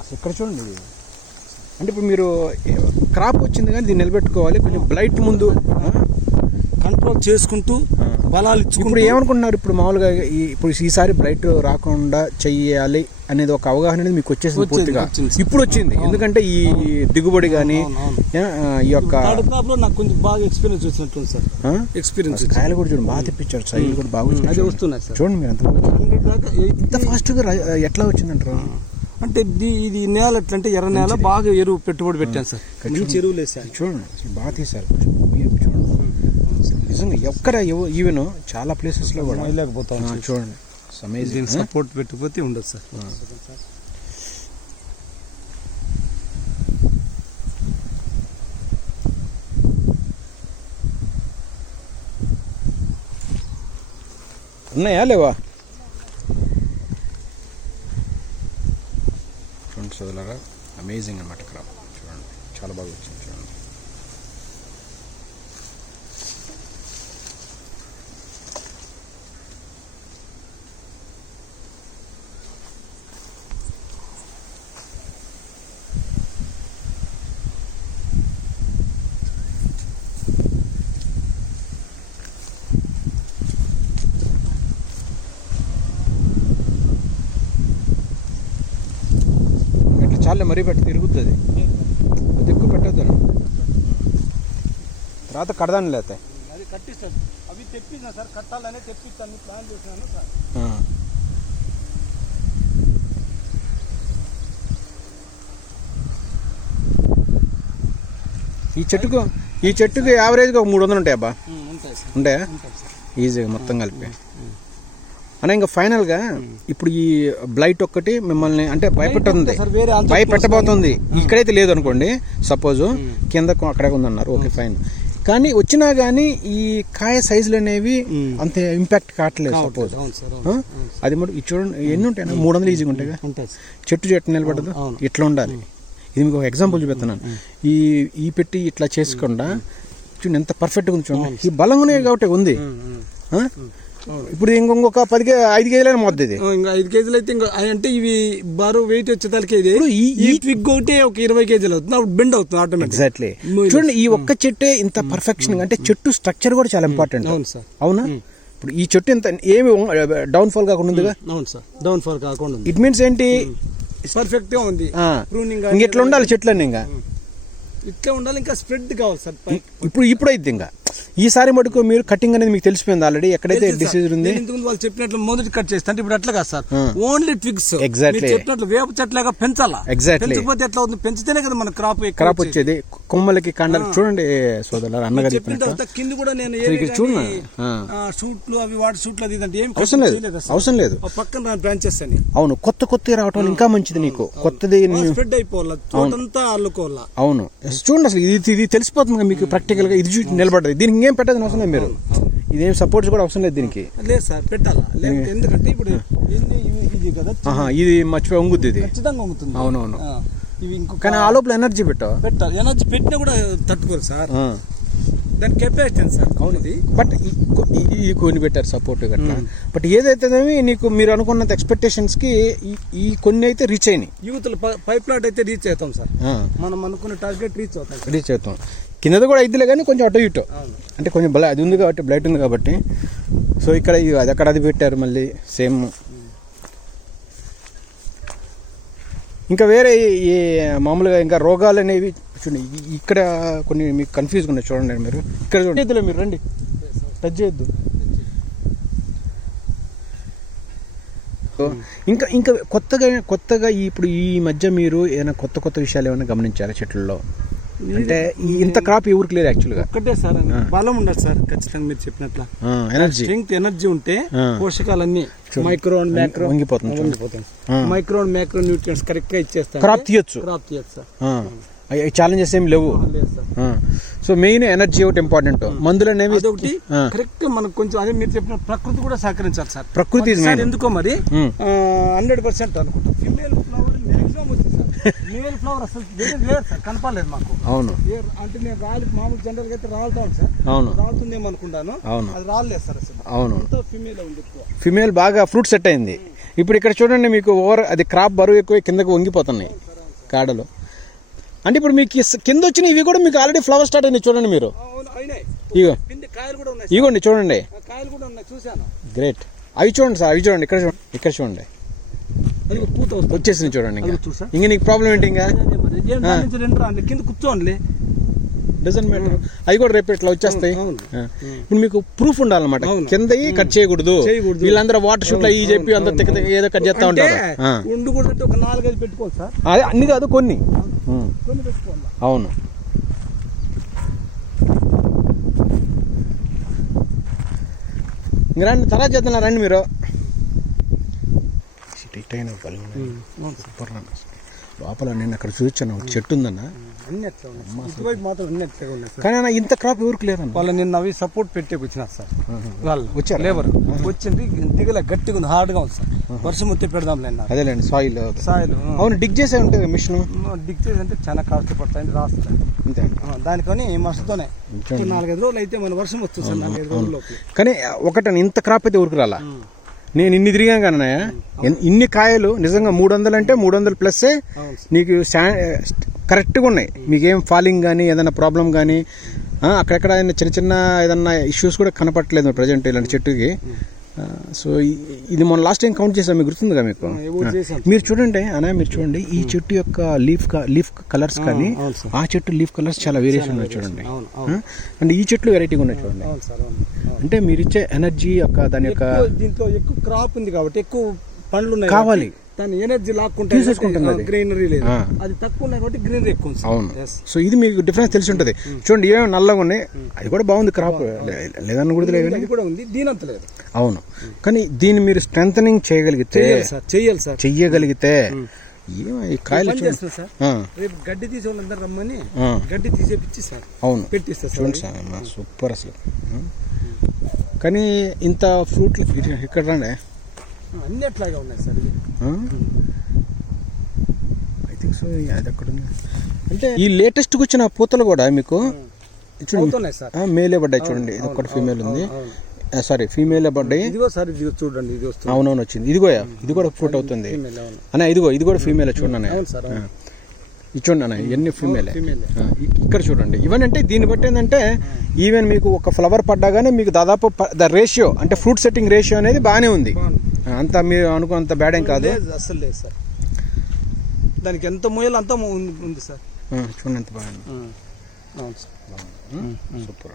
అసలు ఇక్కడ చూడండి ఇది. అంటే ఇప్పుడు మీరు క్రాప్ వచ్చింది కానీ దీన్ని నిలబెట్టుకోవాలి, కొంచెం బ్లైట్ ముందు కంట్రోల్ చేసుకుంటూ బలాలు ఇచ్చుకుంటూ. ఇప్పుడు ఏమనుకుంటున్నారు ఇప్పుడు మామూలుగా ఇప్పుడు ఈసారి బ్లైట్ రాకుండా చెయ్యాలి అనేది ఒక అవగాహన అనేది మీకు వచ్చేసింది పూర్తిగా, ఇప్పుడు వచ్చింది. ఎందుకంటే ఈ దిగుబడి కానీ ఈ యొక్క నాకు కొంచెం బాగా ఎక్స్పీరియన్స్ వచ్చినట్టుంది సార్. ఎక్స్పీరియన్స్ కాయలు కూడా చూడండి బాగా తెప్పించారు, సైజు కూడా బాగా వచ్చినాయి, వస్తున్నాయి సార్. చూడండి మీరు ఎంత ఫాస్ట్గా ఎట్లా వచ్చిందంటారు. అంటే ఇది నేల ఎట్లంటే ఎర్ర నేల, బాగా ఎరువు పెట్టుబడి పెట్టాను సార్, మంచి ఎరువులు వేసాను. చూడండి బాగా తీశారు మీరు, చూడండి నిజంగా ఎక్కడ ఈవెన్ చాలా ప్లేసెస్ లో కూడా లేకపోతాం. చూడండి అమేజింగ్. సపోర్ట్ పెట్టకపోతే ఉండదు సార్. ఉన్నాయా లేవా చూడండి సోదరులారా, అమేజింగ్ అన్నమాట క్రాప్. చూడండి చాలా బాగా వచ్చింది. చూడండి చాలే మరీ పెట్టి తిరుగుతుంది, అది ఎక్కువ పెట్టద్దు, తర్వాత కడదాని లేతే అది కట్టిస్తాను. అవి తెప్పించాను సార్, కట్టాలనే తెప్పిస్తాను ప్లాన్ చేసినాను సార్. ఈ చెట్టుకి యావరేజ్గా ఒక 300 ఉంటాయి అబ్బా, ఉంటాయా ఈజీగా మొత్తం కలిపి. అనే ఇంకా ఫైనల్గా ఇప్పుడు ఈ బ్లైట్ ఒక్కటి మిమ్మల్ని అంటే భయపెట్టబోతుంది. ఇక్కడైతే లేదు అనుకోండి, సపోజ్ కింద అక్కడే ఉందన్నారు, ఓకే ఫైన్. కానీ వచ్చినా కానీ ఈ కాయ సైజులు అనేవి అంత ఇంపాక్ట్ కావట్లేదు. సపోజ్ అది మరి చూడండి ఎన్ని ఉంటాయి, 300 ఈజీగా ఉంటాయి. చెట్టు నిలబడదు, ఇట్లా ఉండాలి. ఇది మీకు ఒక ఎగ్జాంపుల్ చూపిస్తున్నాను. ఈ పెట్టి ఇట్లా చేసుకుండా చూడండి ఎంత పర్ఫెక్ట్గా ఉంది. చూడండి ఈ బలంగానే కాబట్టి ఉంది. ఇప్పుడు ఇంకొక 5 కేజీలైనా మొద్దు ఇది, ఇంకా 5 కేజీలు అయితే ఇంకా అంటే ఇవి బరువు వెయిట్ వచ్చేదానికి ఇది ఈ ట్విగ్ ఒకటే ఒక 20 కేజీలు అవుతుంది, అప్పుడు బెండ్ అవుతుంది ఆటోమేటిక్. ఎగ్జాక్ట్లీ. చూడండి ఈ ఒక్క చెట్టే ఇంత పర్ఫెక్షన్, అంటే చెట్టు స్ట్రక్చర్ కూడా చాలా ఇంపార్టెంట్. అవును సార్, అవునా. ఇప్పుడు ఈ చెట్టు ఇంత ఏమి డౌన్ ఫాల్ కాకుండా ఉందిగా. అవును సార్, డౌన్ ఫాల్ కాకుండా. ఇట్ మీన్స్ ఏంటి, పర్ఫెక్ట్ గా ఉంది. ఇట్లా ఉండాలి చెట్లన్నీ, ఇంకా ఇట్లా ఉండాలి, ఇంకా స్ప్రెడ్ కావాలి సార్. ఇప్పుడైతే ఇంకా ఈసారి మటుకు మీరు కటింగ్ అనేది మీకు తెలిసిపోయింది ఆల్రెడీ, ఎక్కడైతే డిసీజ్ ఉంది. వాళ్ళు చెప్పినట్లు మొదటి కట్ చేస్తే ఇప్పుడు అట్లా కాదు సార్, ఓన్లీ ట్విగ్స్. ఎగ్జాక్ట్లీ చెప్పినట్లు వేప చెట్లాగా పెంచాలా. ఎగ్జాక్ట్లీ. పెంచకపోతే ఎట్లా అవుతుంది, పెంచితేనే కదా మన క్రాప్ వచ్చేది. కొమ్మలకి కాండాలు చూడండి సోదరులారా, అన్నగారు చెప్పిన కింద కూడా నేను చూడండి షూట్లు అవి వాటి షూట్లు అది ఏం అవసరం లేదు, పక్కన బ్రాంచెస్ అని. అవును, కొత్త రావటం ఇంకా మంచిది, నీకు కొత్తది స్ప్రెడ్ అయిపోవాలి, తోటంతా అల్లుకోవాలా. అవును చూడండి అసలు ఇది తెలిసిపోతుంది మీకు ప్రాక్టికల్ గా. ఇది నిలబడదు, దీనికి ఏం పెట్టదు అవసరం లేదు, మీరు ఇదేం సపోర్ట్స్ కూడా అవసరం లేదు దీనికి. లేదు సార్ పెట్టాలా, ఎందుకంటే ఇప్పుడు ఇది కదా, ఇది మర్చిపోయి వంగుద్ది, ఇది ఖచ్చితంగా వంగుతుంది. అవునవును. కానీ ఆ లోపల ఎనర్జీ పెట్టాలి, ఎనర్జీ పెట్టినా కూడా తట్టుకోరు సార్, దాని కెపాసిటీ సార్. అవునది. బట్ ఈ కొన్ని పెట్టారు సపోర్ట్ గట్లా. బట్ ఏదైతే నీకు మీరు అనుకున్నంత ఎక్స్పెక్టేషన్స్ కి ఈ కొన్ని అయితే రీచ్ అయినాయి. యూత్ పైప్ ప్లాట్ అయితే రీచ్ అవుతాం సార్, మనం అనుకున్న టార్గెట్ రీచ్ అవుతాం. కిందది కూడా అయిద్దిలే కానీ కొంచెం అటు ఇటు, అంటే కొంచెం అది ఉంది కాబట్టి, బ్లైట్ ఉంది కాబట్టి. సో ఇక్కడ అది అక్కడ అది పెట్టారు మళ్ళీ సేమ్. ఇంకా వేరే మామూలుగా ఇంకా రోగాలు అనేవి చూడండి, ఇక్కడ కొన్ని మీకు కన్ఫ్యూజ్గా ఉన్నాయి. చూడండి మీరు ఇక్కడ చూడండి, మీరు రండి, టచ్ చేయొద్దు. ఇంకా ఇంకా కొత్తగా ఇప్పుడు ఈ మధ్య మీరు ఏమైనా కొత్త విషయాలు ఏమైనా గమనించారా చెట్లలో? అంటే ఇంత క్రాప్ ఎవరికి లేదు యాక్చువల్గా. ఒక్కటే సార్, బలం ఉండదు సార్ ఖచ్చితంగా మీరు చెప్పినట్ల. ఎనర్జీ ఉంటే పోషకాలన్నీ మైక్రో అండ్ మ్యాక్రో వంగిపోతుంది. Micro and macro nutrients correct గా ఇచ్చేస్తారు, క్రాప్ తీయొచ్చు సార్. ఛాలెంజెస్ ఏం లేవు. సో మెయిన్ ఎనర్జీ ఒకటి ఇంపార్టెంట్. మందులు అనేవి ఒకటి కరెక్ట్ మనకు కొంచెం అదే మీరు చెప్పిన ప్రకృతి కూడా సహకరించాలి సార్. ప్రకృతి ఎందుకో మరి 100% అనుకుంటా ఫిమేల్ ఫ్లవర్ మాక్సిమం వచ్చింది సార్. మేల్ ఫ్లవర్ అసలు లేదు సార్, కనపడలేదు మాకు. అవును, అంటే నేను రాలి మామూలు జనరల్ గా అయితే రాలుతాను సార్. అవును, రాలుతుందేమో అనుకుంటాను. అవును, అది రాలేదు సార్ అసలు. అవును, ఫీమేల్ ఉంది ఎక్కువ. ఫిమేల్ బాగా ఫ్రూట్ సెట్ అయింది. ఇప్పుడు ఇక్కడ చూడండి, మీకు అది క్రాప్ బరువు ఎక్కువ కిందకు వంగిపోతున్నాయి కాడలు. అంటే ఇప్పుడు మీకు కింద వచ్చిన ఇవి కూడా మీకు ఆల్రెడీ ఫ్లవర్ స్టార్ట్ అయినాయి చూడండి మీరు. ఇగో ఇగోండి చూడండి, కాయలు కూడా ఉన్నాయి చూసాను. గ్రేట్. అవి చూడండి సార్, అవి చూడండి, ఇక్కడ చూడండి, ఇక్కడ చూడండి, పూత వచ్చేసింది చూడండి. ఇంకా నీకు ప్రాబ్లం ఏంటి? ఇంకా కింద కూర్చోండి, డజంట్ మ్యాటర్. అవి కూడా రేపు ఇట్లా వచ్చేస్తాయి. ఇప్పుడు మీకు ప్రూఫ్ ఉండాలన్నమాట, కింద కట్ చేయకూడదు. వీళ్ళందరూ వాటర్ షూట్ అయ్యి చెప్పి అంత తిక్క ఏదో కట్ చేస్తా ఉంటారు. ఉండకూడదు, ఒక 4-5 పెట్టుకోవాలి సార్. అదే అన్ని కాదు, కొన్ని. అవును, ఇంకా రండి, తర్వాత చేద్దాం రండి మీరు. సూపర్ అన్న, లోపల నేను అక్కడ చూసాను చెట్టు ఉందన్న, కానీ అన్న ఇంత క్రాప్ ఎవరికి లేదన్న. వాళ్ళు నిన్న అవి సపోర్ట్ పెట్టే వచ్చినారు సార్, వాళ్ళు వచ్చారు లేబర్ వచ్చింది. దిగలే గట్టిగా ఉంది, హార్డ్ గా ఉంది సార్. వర్షం వచ్చి పెడదాం లేదు. అదేలేండి, సాయిల్. అవును, డిగ్ చేసే ఉంటుంది మిషన్. డిగ్ చేసి అంటే చాలా కాస్ట్ పడతాయి, రాస్తాయి అంతే. దానికని మస్తుతోనే 4-5 రోజులు అయితే మన వర్షం వస్తుంది సార్. 4-5 రోజుల్లో. కానీ ఒకటని ఇంత క్రాప్ అయితే ఊరికి రాలా. నేను ఇన్ని తిరిగాను కానీ ఇన్ని కాయలు నిజంగా 300 అంటే 300 ప్లస్సే నీకు కరెక్ట్గా ఉన్నాయి. మీకేం ఫాలింగ్ కానీ ఏదైనా ప్రాబ్లం కానీ అక్కడెక్కడ చిన్న చిన్న ఏదన్నా ఇష్యూస్ కూడా కనపట్టలేదు ప్రజెంట్ ఇలాంటి చెట్టుకి. సో ఇది మొన్న లాస్ట్ టైం కౌంట్ చేసాం, మీకు గుర్తుందిగా మీకు? మీరు చూడండి అన్న, మీరు చూడండి ఈ చెట్టు యొక్క లీఫ్ కలర్స్ కానీ ఆ చెట్టు లీఫ్ కలర్స్ చాలా వేరియేషన్ ఉన్నాయి చూడండి. అంటే ఈ చెట్లు వెరైటీగా ఉన్నాయి చూడండి. అంటే మీరు ఇచ్చే ఎనర్జీ యొక్క దాని యొక్క దీంట్లో ఎక్కువ క్రాప్ ఉంది కాబట్టి ఎక్కువ పండ్లు ఉన్నాయి కావాలి, దాని ఎనర్జీ లాక్కుంటే తీసేసుకుంటుంది. గ్రీనరీ లేదు, అది తక్కువ ఉన్నాయి కాబట్టి గ్రీనరీ ఎక్కువ. అవును, సో ఇది మీకు డిఫరెన్స్ తెలిసి ఉంటుంది. చూడండి ఏమేమి నల్లగా ఉన్నాయి, అది కూడా బాగుంది క్రాప్, లేదన్న కూడా లేదు కూడా ఉంది, దీనంత లేదు. అవును, కానీ దీన్ని మీరు స్ట్రెంథనింగ్ చేయగలిగితే, చెయ్యగలిగితే కాయలు సార్. రేపు గడ్డి తీసే వాళ్ళందరూ రమ్మని గడ్డి తీసేపిచ్చి సార్. అవును, పెట్టిస్తా చూడండి సార్, సూపర్ అసలు. కానీ ఇంత ఫ్రూట్లు ఇక్కడ రండి, అన్ని అట్లాగే ఉన్నాయి సార్. I think so. అది అక్కడ అంటే ఈ లేటెస్ట్గా వచ్చిన పూతలు కూడా మీకు చూడండి, మేలే పడ్డాయి చూడండి. ఇది ఒక్కటి ఫీమేల్ ఉంది, సారీ ఫీమేల్ పడ్డాయి. చూడండి, అవునవును వచ్చింది. ఇదిగో ఇది కూడా ఫ్రూట్ అవుతుంది అన్న. ఇదిగో ఇది కూడా ఫీమేల్ చూడండి అన్న, ఇది చూడండి అన్న, ఇవన్నీ ఫీమేల్. ఇక్కడ చూడండి, ఇవన్నీ అంటే దీన్ని బట్టి ఏంటంటే ఈవెన్ మీకు ఒక ఫ్లవర్ పడ్డాగానే మీకు దాదాపు ద రేషియో అంటే ఫ్రూట్ సెట్టింగ్ రేషియో అనేది బాగానే ఉంది. అంత మీరు అనుకున్నంత బ్యాడ్ ఏం కాదు అసలు లేదు సార్. దానికి ఎంత మొయ్యాలి అంత ఉంది సార్. చూడండి ఎంత బాగుంది. సూపర్.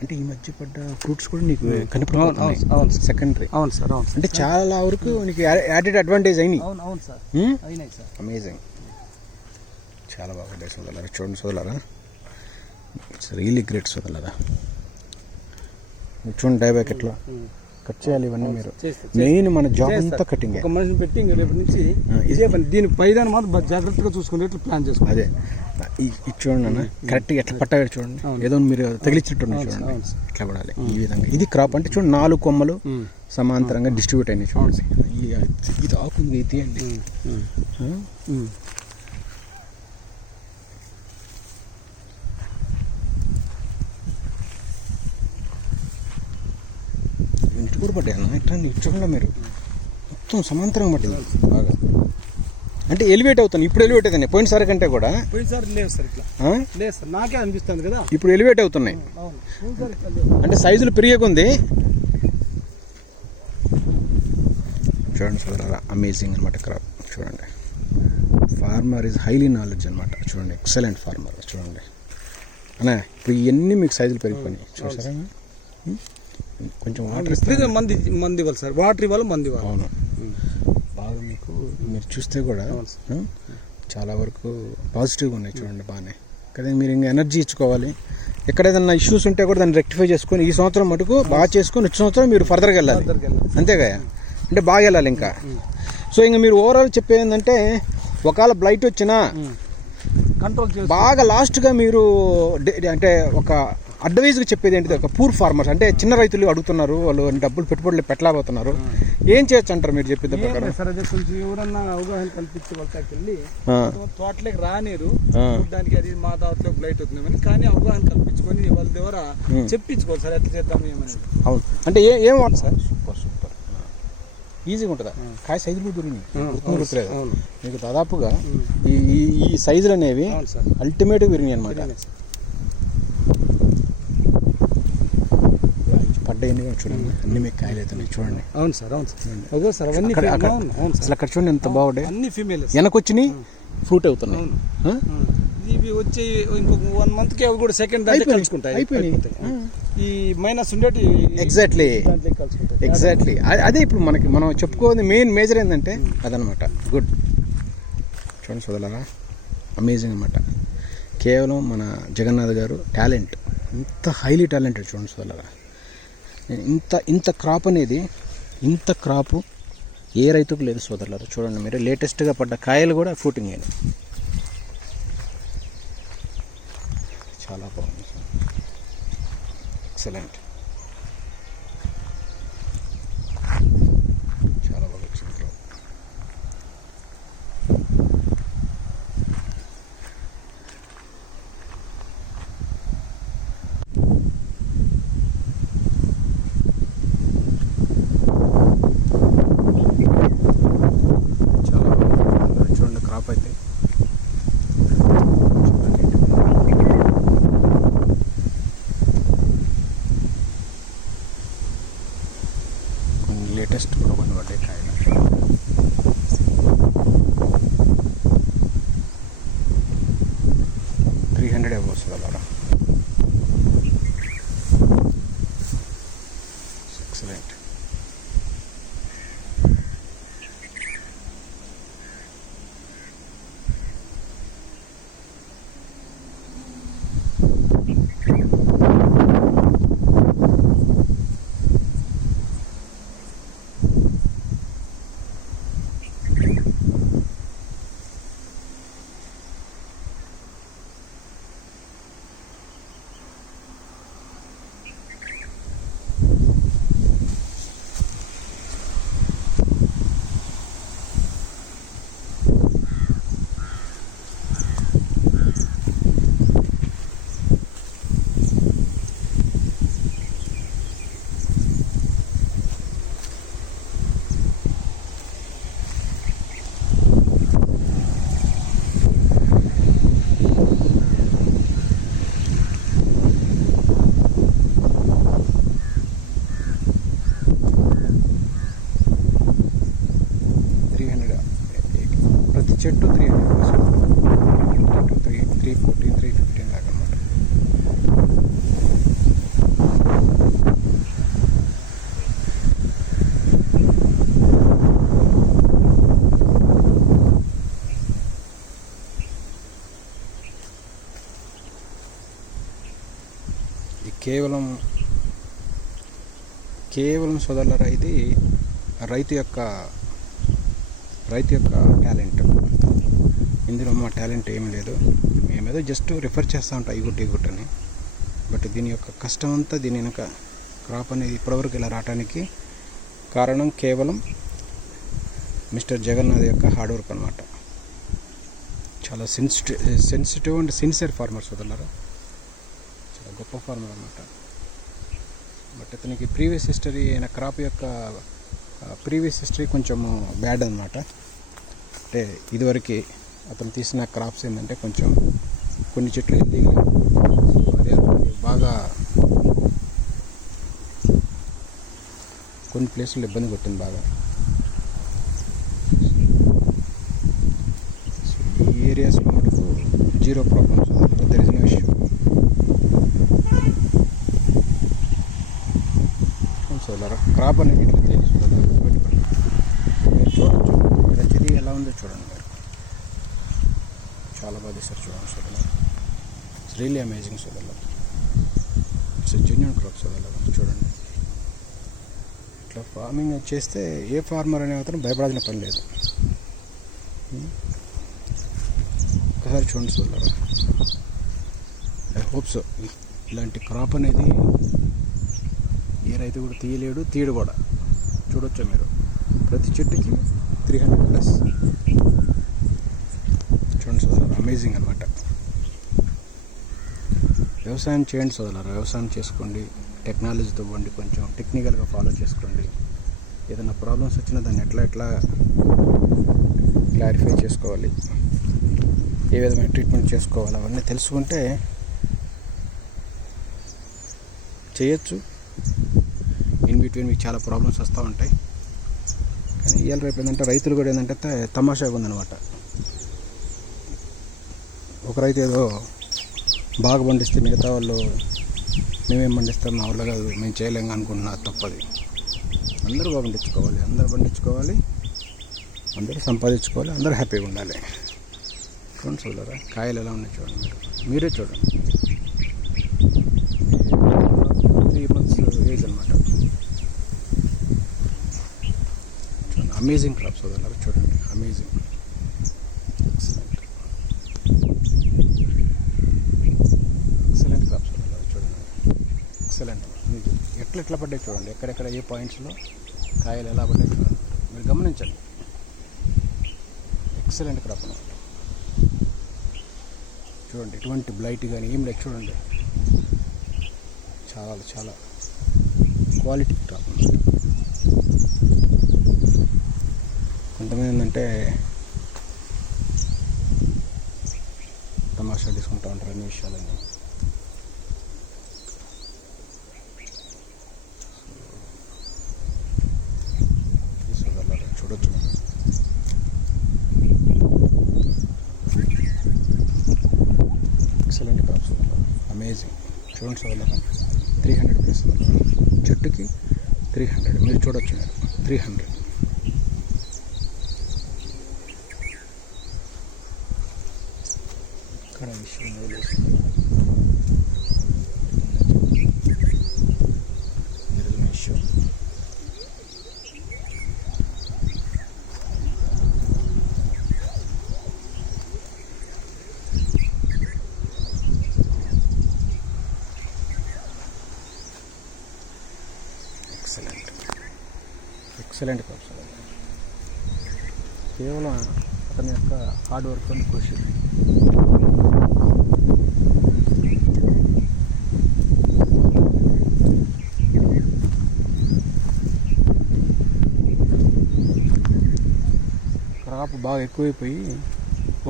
అంటే ఈ మధ్య పడ్డ ఫ్రూట్స్ కూడా నీకు కనిపిస్తున్నాయి సెకండరీ. అవును సార్, అవును. అంటే చాలా వరకు నీకు యాడెడ్ అడ్వాంటేజ్ అయినాయి. అవును సార్, అయినాయి సార్. అమేజింగ్, చాలా బాగుంటాయి సోదరులారా. చూడండి సోదరులారా, ఇట్స్ రియలీ గ్రేట్ సోదరులారా. చూడండి డైబ్యాక్ ఎట్లా కట్ చేయాలి ఇవన్నీ. మీరు మెయిన్ మన జాబ్ అంతా కటింగ్. ఒక మనిషిని పెట్టి రేపు నుంచి ఇదే పని. దీని పైదాన్ని మాత్రం జాగ్రత్తగా చూసుకుని ఎట్లా ప్లాన్ చేసుకోండి. అదే ఇది చూడండి అన్న, కరెక్ట్గా ఎట్లా పట్టగా చూడండి, ఏదో మీరు తగిలించినట్టు చూడండి, ఇట్లా పడాలి ఈ విధంగా. ఇది క్రాప్ అంటే చూడండి 4 కొమ్మలు సమాంతరంగా డిస్ట్రిబ్యూట్ అయినాయి చూడండి. ఇది ఆకుంది, ఇది అండి. కూడా పడ్డాయి అన్న, ఇట్లా చూడండి మీరు, మొత్తం సమాంతరంగా పడ్డది బాగా. అంటే ఎలివేట్ అవుతాను, ఇప్పుడు ఎలివేట్ అవుతాయి. పోయినసారి కంటే కూడా లేదు సార్, ఇట్లా లేదు సార్, నాకే అనిపిస్తుంది కదా ఇప్పుడు ఎలివేట్ అవుతున్నాయి. అంటే సైజులు పెరిగేకుంది. చూడండి సోదరులారా, అమేజింగ్ అనమాట క్రాప్. చూడండి, ఫార్మర్ ఈజ్ హైలీ నాలెడ్జ్ అనమాట. చూడండి, ఎక్సలెంట్ ఫార్మర్. చూడండి అన్నా, ఇప్పుడు ఇవన్నీ మీకు సైజులు పెరిగిపోయినాయి చూసారా. కొంచెం వాటర్ మంది ఇవ్వాలి సార్, వాటర్ ఇవ్వాలి, మంది ఇవ్వాలి. అవును, బాగా మీకు మీరు చూస్తే కూడా చాలా వరకు పాజిటివ్గా ఉన్నాయి చూడండి, బాగానే కదా. మీరు ఇంకా ఎనర్జీ ఇచ్చుకోవాలి. ఎక్కడ ఏదైనా ఇష్యూస్ ఉంటే కూడా దాన్ని రెక్టిఫై చేసుకొని ఈ సంవత్సరం మటుకు బాగా చేసుకొని వచ్చే సంవత్సరం మీరు ఫర్దర్గా వెళ్ళాలి. అంతేగా, అంటే బాగా వెళ్ళాలి ఇంకా. సో ఇంకా మీరు ఓవరాల్ చెప్పేది ఏంటంటే, ఒకవేళ బ్లైట్ వచ్చినా కంట్రోల్ బాగా లాస్ట్గా మీరు అంటే ఒక అడ్వైజ్గా చెప్పేది ఏంటిది, ఒక పూర్ ఫార్మర్స్ అంటే చిన్న రైతులు అడుగుతున్నారు, వాళ్ళు డబ్బులు పెట్టుబడులు పెట్టలేకపోతున్నారు, ఏం చేయొచ్చు అంటారు మీరు చెప్పేది ప్రకారం? సరే అదే కొంచెం ఎవరన్నా అవగాహన కల్పించే వాళ్ళకి వెళ్ళి తోటలోకి రానేరు దానికి అది మా తోటలోకి బ్లైట్ అవుతుంది కానీ అవగాహన కల్పించుకొని వాళ్ళ ద్వారా చెప్పించుకోవాలి సార్ ఎట్లా చేద్దాము ఏమనేది. అవును, అంటే ఏం వాడు సార్? సూపర్ సూపర్, ఈజీగా ఉంటుందా? కాయ సైజులు కూడా గుర్తులేదు మీకు దాదాపుగా ఈ సైజులు అనేవి అల్టిమేట్గా పెరిగినాయి అనమాట. పడ్డాయి చూడండి, అన్ని మీకు కాయలు అవుతున్నాయి చూడండి. అవును సార్, అవును సార్, అవన్నీ అసలు అక్కడ చూడండి ఎంత బాగుంటాయి, అన్ని ఫీమేల్ వెనకొచ్చినాయి ఫ్రూట్ అవుతున్నాయి. ఇవి వచ్చే ఇంకొక 1 month కి అవి కూడా సెకండ్ దాంట్లో కలుసుకుంటాయి, అయిపోయినాయి. ఈ మైనస్ ఉండేటి ఎగ్జాక్ట్లీ అదే ఇప్పుడు మనం చెప్పుకోవాలి మెయిన్ మేజర్ ఏంటంటే అదనమాట. గుడ్, చూడండి సోదరులారా, అమేజింగ్ అనమాట. కేవలం మన జగన్నాథ్ గారు టాలెంట్, ఇంత హైలీ టాలెంటెడ్. చూడండి సోదరులారా, ఇంత క్రాప్ అనేది, ఇంత క్రాపు ఏ రైతుకు లేదు సోదరులారా. చూడండి మీరు, లేటెస్ట్గా పడ్డ కాయలు కూడా ఫ్రూటింగ్ అయినాయి. చాలా బాగుంది, ఎక్సలెంట్, చాలా బాగా వచ్చింది క్రాప్. చాలా బాగుంది చూడండి క్రాప్ అయితే. లేటెస్ట్ కూడా కొన్ని పడ్డాయి కాయలు. 300 వస్తుంది అలా. ఎక్సలెంట్. చెట్టు 300, 314, 315 లాగా అనమాట. ఇది కేవలం సోదరులారా, ఇది రైతు యొక్క టాలెంట్. ఇందులో మా టాలెంట్ ఏమీ లేదు, మేమేదో జస్ట్ రిఫర్ చేస్తూ ఉంటాం ఈ గుట్ అని. బట్ దీని యొక్క కష్టం అంతా, దీని వెనక క్రాప్ అనేది ఇప్పటివరకు ఇలా రావడానికి కారణం కేవలం మిస్టర్ జగన్నాథ్ యొక్క హార్డ్ వర్క్ అనమాట. చాలా సెన్సిటివ్ అండ్ సిన్సియర్ ఫార్మర్ సోదరులారా, చాలా గొప్ప ఫార్మర్ అనమాట. బట్ అతనికి ప్రీవియస్ హిస్టరీ, అయిన క్రాప్ యొక్క ప్రీవియస్ హిస్టరీ కొంచెము బ్యాడ్ అనమాట. అంటే ఇదివరకు అతను తీసిన క్రాప్స్ ఏంటంటే కొంచెం కొన్ని చెట్లు హెల్దీగా, అదే బాగా కొన్ని ప్లేసులు ఇబ్బంది కొట్టింది బాగా. ఈ ఏరియాస్లో మటుకు zero problems, there is no issue. సోదరా, క్రాప్ అనేది ఇట్లా తెలుసుకోవాలి, మీరు చూడొచ్చు ప్రతిదీ ఎలా ఉందో చూడండి మీరు. చాలా బాగా తీస్తారు చూడండి సోదరులు, ఇట్స్ రియల్లీ అమేజింగ్ సోదరులు. ఇట్స్ జెన్యూన్ క్రాప్ సోదరులు. చూడండి, ఇట్లా ఫార్మింగ్ చేస్తే ఏ ఫార్మర్ అనే అతను భయపడాల్సిన పని లేదు. ఒకసారి చూడండి సోదరులు, ఐ హోప్ సో ఇలాంటి క్రాప్ అనేది ఏ రైతు కూడా తీయడు కూడా. చూడొచ్చు మీరు, ప్రతి చెట్టుకి 300+. చూడండి సోదరులారా, అమేజింగ్ అనమాట. వ్యవసాయం చేయండి సోదరులారా, వ్యవసాయం చేసుకోండి, టెక్నాలజీతో పోండి, కొంచెం టెక్నికల్గా ఫాలో చేసుకోండి. ఏదైనా ప్రాబ్లమ్స్ వచ్చినా దాన్ని ఎట్లా క్లారిఫై చేసుకోవాలి, ఏ విధమైన ట్రీట్మెంట్ చేసుకోవాలి, అవన్నీ తెలుసుకుంటే చేయొచ్చు. ఇన్ బిట్వీన్ మీకు చాలా ప్రాబ్లమ్స్ వస్తూ ఉంటాయి. కానీ ఇవాళ రేపు ఏంటంటే రైతులు కూడా ఏంటంటే తమాషాగా ఉందన్నమాట. ఒక రైతు ఏదో బాగా పండిస్తే మిగతా వాళ్ళు మేమేం పండిస్తాం, మా ఊళ్ళో కాదు, మేము చేయలేం అనుకుంటున్నా. తప్పది. అందరూ బాగా పండించుకోవాలి, అందరూ సంపాదించుకోవాలి, అందరూ హ్యాపీగా ఉండాలి. చూడండి చూడరా, కాయలు ఎలా ఉన్నాయి చూడండి, మీరే చూడండి. 3 months ఏజ్ అనమాట. చూడండి, అమేజింగ్ క్రాప్ సోదరులారా, చూడండి, అమేజింగ్, ఎక్సలెంట్ క్రాప్ సోదరులారా, చూడండి, ఎక్సలెంట్. మీకు ఎట్లా పడ్డాయి చూడండి, ఎక్కడెక్కడ ఏ పాయింట్స్లో కాయలు ఎలా పడ్డాయి చూడండి, మీరు గమనించండి. ఎక్సలెంట్ క్రాప్ అనమాట. చూడండి, ఎటువంటి బ్లైట్ కానీ ఏం లేదు. చూడండి, చాలా క్వాలిటీ క్రాప్ అనమాట. కొంతమంది ఏంటంటే తమాషా తీసుకుంటూ ఉంటారు అన్ని విషయాలన్నీ. చూడొచ్చు, ఎక్సలెంట్ క్రాప్స్, అమేజింగ్. చూడండి సోదరులారా, 300+, చెట్టుకి 300. మీరు చూడొచ్చు, మీరు 300. ఇక్కడ విషయం విషయం ఎక్సలెంట్ క్రాప్స్. కేవలం అతని యొక్క హార్డ్ వర్క్ అని కృషి. క్రాప్ బాగా ఎక్కువైపోయి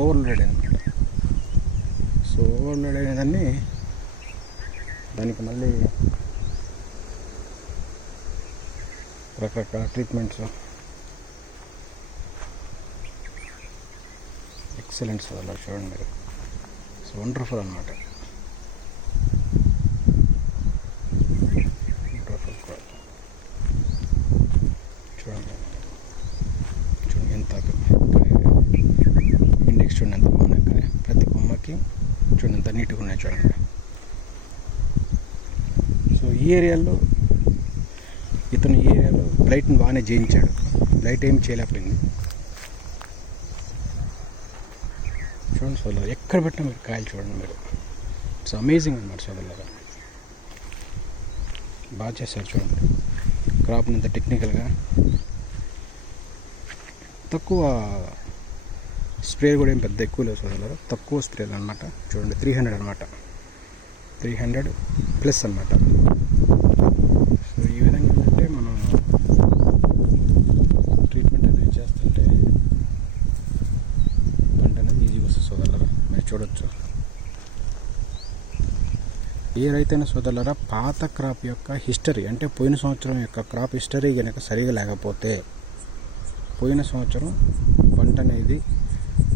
ఓవర్లోడ్ అనమాట. సో ఓవర్లోడ్ అయినదాన్ని దానికి మళ్ళీ రకరకాల ట్రీట్మెంట్స్. ఎక్సలెంట్స్ అలా చూడండి మీరు, సో వండర్ఫుల్ అనమాట. Wonderful crop. చూడండి ఎంత ఇండెక్స్ చూడండి ఎంత బాగున్నాయి. ప్రతి కొమ్మకి చూడండి ఎంత నీట్గా ఉన్నాయి చూడండి. సో ఈ ఏరియాలో ఇతను ఈ ఏరియాలో బ్లైట్ని బాగానే జయించాడు. బ్లైట్ ఏం చేయలేకపోయింది. చూడండి సోదరులారా, ఎక్కడ పెట్టినా మీరు కాయలు చూడండి మీరు. ఇట్స్ అమేజింగ్ అనమాట సోదరులారా, బాగా చేశారు చూడండి. క్రాప్ని ఇంత టెక్నికల్గా, తక్కువ స్ప్రే కూడా ఏం పెద్ద ఎక్కువ లేదు సోదరులారా, తక్కువ స్ప్రేలు అనమాట. చూడండి 300 అనమాట, 300+ అనమాట. సో ఈ విధంగా ఏంటంటే మనం ట్రీట్మెంట్ అనేది చేస్తుంటే పంట అనేది ఈజీగా వస్తుంది సోదరులారా. మీరు చూడొచ్చు, ఏ రైతైనా సోదరులారా పాత క్రాప్ యొక్క హిస్టరీ, అంటే పోయిన సంవత్సరం యొక్క క్రాప్ హిస్టరీ కనుక సరిగా లేకపోతే, పోయిన సంవత్సరం పంట అనేది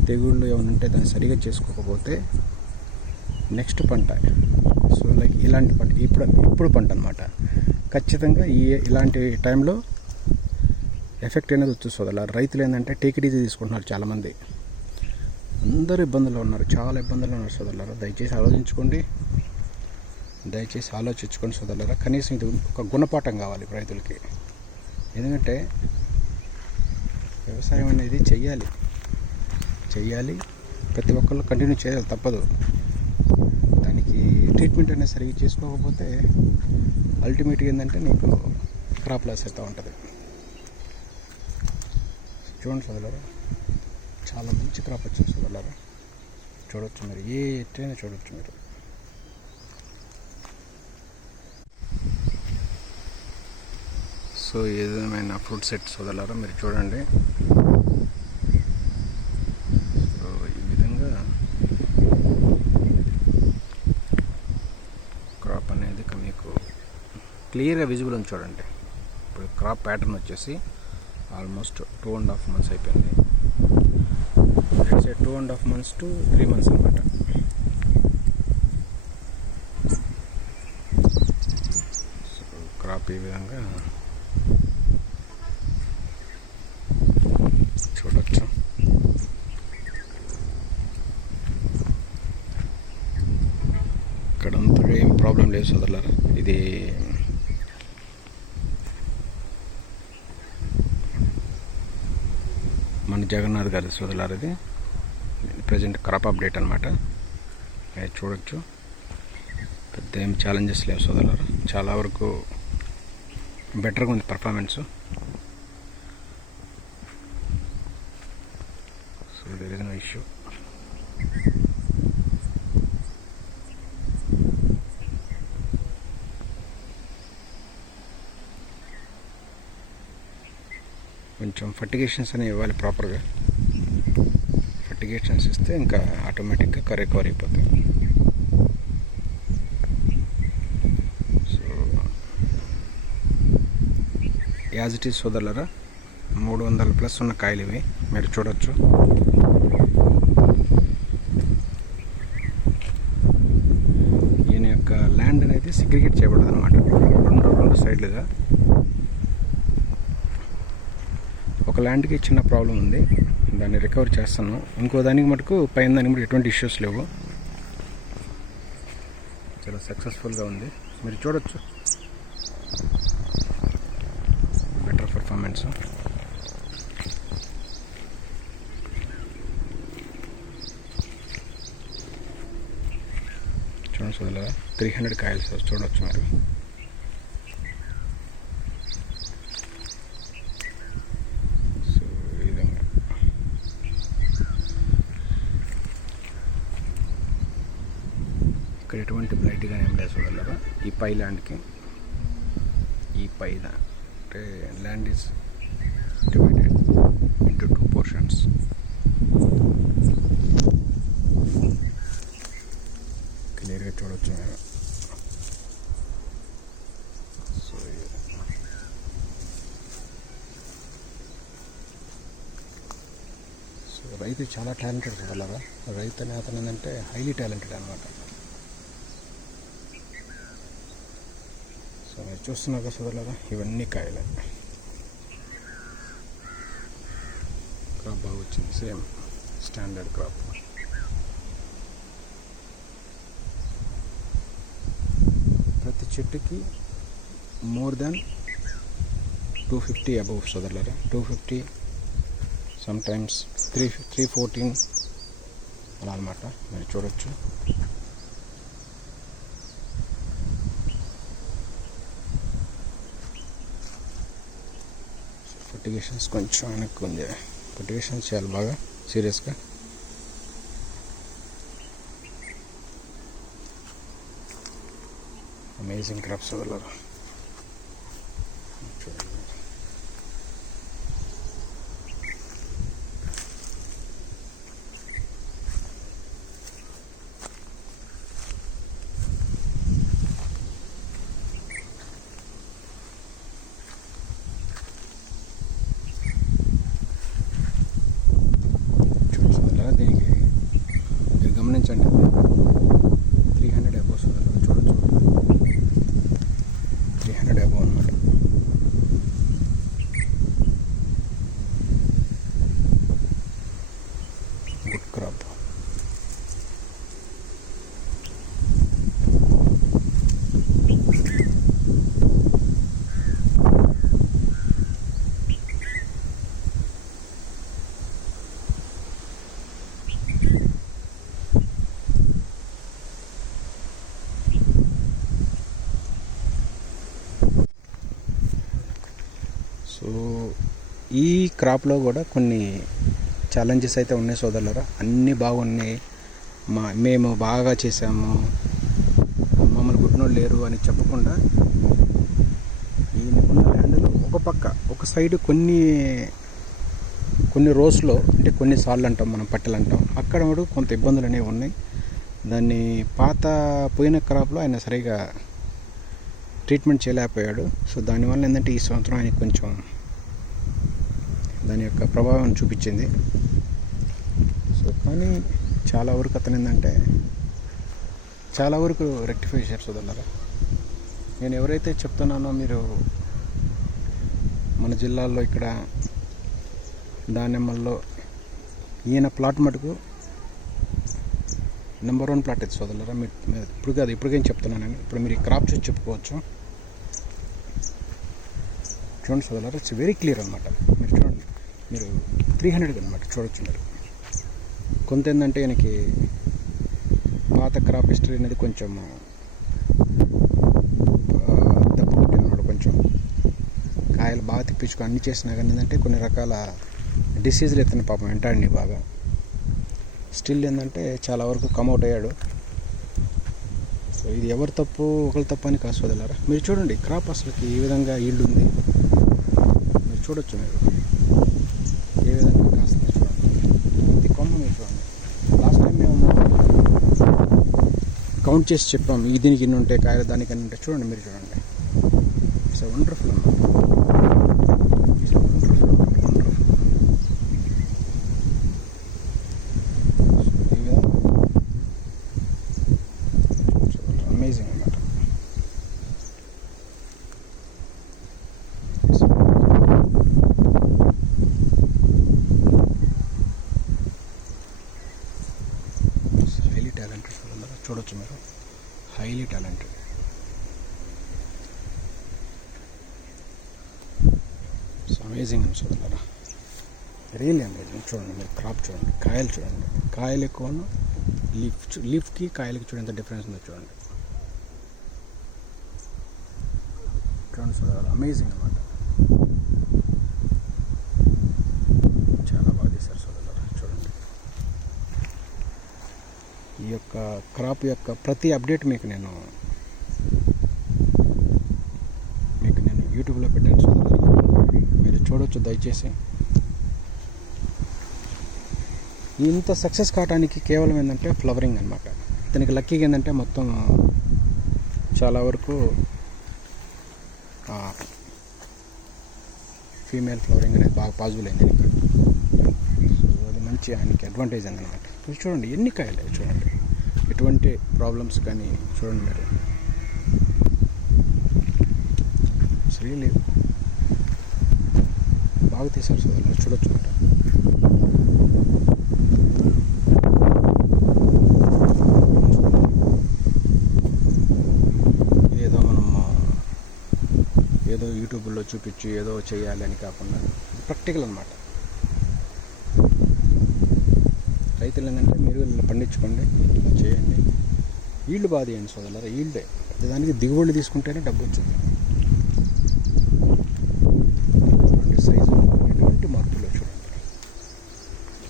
తెగుళ్ళు ఏమైనా ఉంటే దాన్ని సరిగా చేసుకోకపోతే నెక్స్ట్ పంట, సో లైక్ ఇలాంటి పంట, ఇప్పుడు పంట అనమాట, ఖచ్చితంగా ఇలాంటి టైంలో ఎఫెక్ట్ అనేది వచ్చేది సోదరులారా. రైతులు ఏంటంటే టేక్ ఇట్ ఈజీ తీసుకుంటున్నారు చాలామంది. అందరూ ఇబ్బందుల్లో ఉన్నారు, చాలా ఇబ్బందుల్లో ఉన్నారు సోదరులారా. దయచేసి ఆలోచించుకోండి సోదరులారా. కనీసం ఇది ఒక గుణపాఠం కావాలి రైతులకి. ఎందుకంటే వ్యవసాయం అనేది చెయ్యాలి, ప్రతి ఒక్కళ్ళు కంటిన్యూ చేయాలి, తప్పదు. దానికి ట్రీట్మెంట్ అనేది సరిగ్గా చేసుకోకపోతే అల్టిమేట్గా ఏంటంటే నీకు క్రాప్ లాస్ అవుతూ ఉంటుంది. చూడండి సోదరులారా, చాలా మంచి క్రాప్ వచ్చింది సోదరులారా. చూడవచ్చు మీరు, ఏ ఎట్టైనా చూడవచ్చు మీరు. సో ఏ విధమైన ఫ్రూట్ సెట్ సోదరులారా మీరు చూడండి. సో ఈ విధంగా క్రాప్ అనేది మీకు క్లియర్గా విజిబుల్ అని చూడండి. ఇప్పుడు క్రాప్ ప్యాటర్న్ వచ్చేసి ఆల్మోస్ట్ 2.5 months అయిపోయింది. Let's say 2.5 months to 3 months అనమాట. సో క్రాప్ ఈ విధంగా చూడొచ్చు. ఇక్కడంతా ఏం ప్రాబ్లం లేదు సోదరులారా. ఇది మన జగన్నాథ్ గారి సోదరులారా, ఇది ప్రజెంట్ క్రాప్ అప్డేట్ అనమాట. చూడొచ్చు, పెద్ద ఏం ఛాలెంజెస్ లేవు సోదరులారా. చాలా వరకు బెటర్గా ఉంది performance. So there is no issue. కొంచెం ఫర్టిగేషన్స్ అనేవి ఇవ్వాలి ప్రాపర్గా. ఫర్టిగేషన్స్ ఇస్తే ఇంకా ఆటోమేటిక్గా రికవర్ అయిపోతుంది. సో యాజ్ ఇట్ ఈజ్ సోదరులారా, 300+ ఉన్న కాయలు ఇవి మీరు చూడొచ్చు. ఈయన యొక్క ల్యాండ్ అనేది సెగ్రిగేట్ చేయబడదు అనమాట, రెండు సైడ్లుగా. ఒక ల్యాండ్కి చిన్న ప్రాబ్లం ఉంది, దాన్ని రికవర్ చేస్తాను. ఇంకో దానికి మటుకు పైన దానికి మటుకు ఎటువంటి ఇష్యూస్ లేవు. చాలా సక్సెస్ఫుల్గా ఉంది, మీరు చూడొచ్చు. Better performance. చూడండి సోదరులారా, 300 కాయలు చూడవచ్చు మీరు. ఇక్కడ ఎటువంటి బ్లైట్గా ఏం లేదు సోదరులారా. ఈ పై ల్యాండ్కి ఈ పై అంటే land is divided into 2 portions. క్లియర్గా చూడవచ్చు మీరు. సో రైతు చాలా టాలెంటెడ్ సోదరులారా. రైతు అనే అతను ఏంటంటే హైలీ టాలెంటెడ్ అనమాట. సో మీరు చూస్తున్నారు కదా సోదరులారా, ఇవన్నీ కాయలే. క్రాప్ బాగా వచ్చింది, సేమ్ స్టాండర్డ్ క్రాప్. ప్రతి చెట్టుకి మోర్ దాన్ 250 అబవ్ సోదరులారా. 250, సమ్టైమ్స్ 314 అలా అనమాట. మీరు చూడొచ్చు. ఫర్టిగేషన్స్ కొంచెం వెనక్కి ఉంది. ఫర్టిగేషన్స్ చాలా బాగా సీరియస్గా. అమేజింగ్ క్రాప్స్ వదలరు. గమనించండి, 300 అబోవ్ చూడొచ్చు. సో ఈ క్రాప్లో కూడా కొన్ని ఛాలెంజెస్ అయితే ఉన్నాయి సోదరులారా. అన్నీ బాగున్నాయి, మేము బాగా చేసాము, మమ్మల్ని గుడ్నోళ్ళు లేరు అని చెప్పకుండా ఈయనకున్న ల్యాండ్లో ఒక సైడ్ కొన్ని రోస్లో అంటే కొన్ని సార్లు అంటాం మనం పట్టెలు అంటాం, అక్కడ కూడా కొంత ఇబ్బందులు అనేవి ఉన్నాయి. దాన్ని పోయిన క్రాప్లో ఆయన సరిగా ట్రీట్మెంట్ చేయలేకపోయాడు. సో దానివల్ల ఏంటంటే ఈ సంవత్సరం ఆయనకి కొంచెం దాని యొక్క ప్రభావం చూపించింది. సో కానీ చాలా వరకు అతను ఏంటంటే చాలా వరకు రెక్టిఫై చేశారు సోదరులారా. నేను ఎవరైతే చెప్తున్నానో మీరు మన జిల్లాలో ఇక్కడ దానిమ్మల్లో ఈయన ప్లాట్ మటుకు నెంబర్ 1 ప్లాట్ అయితే సోదరులారా. మీరు ఇప్పటికేం చెప్తున్నానని ఇప్పుడు మీరు ఈ క్రాప్ చూసి చెప్పుకోవచ్చు. చూడండి సోదరులారా, ఇట్స్ వెరీ క్లియర్ అనమాట. మీరు చూడండి, మీరు 300 అనమాట చూడొచ్చు మీరు. కొంత ఏంటంటే ఈయనకి పాత క్రాప్ హిస్టరీ అనేది కొంచెం దెబ్బ కొట్టినమాట. కొంచెం కాయలు బాగా తిప్పించుకో అన్ని చేసినా కానీ ఏంటంటే కొన్ని రకాల డిసీజులు ఎత్తున పాపం వెంటాడిని బాగా. స్టిల్ ఏంటంటే చాలా వరకు కమ్అవుట్ అయ్యాడు. సో ఇది ఎవరి తప్పు ఒకరి తప్పు అని కాదు సోదరులారా. మీరు చూడండి క్రాప్ అసలుకి ఏ విధంగా ఈల్డ్ ఉంది మీరు చూడొచ్చు. మీరు ఏ విధంగా కాస్తుంది చూడండి, ప్రతి కొమ్మ మీరు చూడండి. లాస్ట్ టైం మేము కౌంట్ చేసి చెప్పాము దీనికి ఇన్ని ఉంటాయి కాయలు, దానికి అన్ని ఉంటాయి. చూడండి మీరు చూడండి, ఇట్స్ వండర్ఫుల్ అన్నమాట. అమేజింగ్ అన్నమాట. హైలీ టాలెంటెడ్ చూడొచ్చు మీరు, హైలీ టాలెంటెడ్. సో అమేజింగ్ అని చూడలేరా, రియల్లీ అమేజింగ్. చూడండి మీరు క్రాప్ చూడండి, కాయలు చూడండి, కాయలు ఎక్కువ లీఫ్కి కాయలకి చూడండి ఎంత డిఫరెన్స్ ఉందో చూడండి. చూడండి చూడాలి, అమేజింగ్ అనమాట. చాలా బాగా చేశారు చూడాలి. చూడండి ఈ యొక్క క్రాప్ యొక్క ప్రతి అప్డేట్ మీకు నేను యూట్యూబ్లో పెట్టాను చూడాలి, మీరు చూడవచ్చు దయచేసి. ఇంత సక్సెస్ కావడానికి కేవలం ఏంటంటే ఫ్లవరింగ్ అనమాట. దానికి లక్కీగా ఏంటంటే మొత్తం చాలా వరకు ఫీమేల్ ఫ్లవరింగ్ అనేది బాగా పాజిబుల్ అయింది దీనికి. సో అది మంచి ఆయనకి అడ్వాంటేజ్ అన్నమాట. మీరు చూడండి ఎన్ని కాయలు చూడండి, ఎటువంటి ప్రాబ్లమ్స్ కానీ చూడండి మీరు. రియల్లీ బాగా తీశారు సోదరులు, చూడొచ్చు మాట. ఏదో యూట్యూబ్లో చూపించి ఏదో చేయాలి అని కాకుండా ప్రాక్టికల్ అనమాట. రైతులు ఏంటంటే మీరు పండించుకోండి, చేయండి, ఈల్డ్ బాగా తీయండి సోదరులారా. ఈల్డే దానికి దిగుబడి తీసుకుంటేనే డబ్బు వచ్చింది. సైజు ఎటువంటి మార్పులో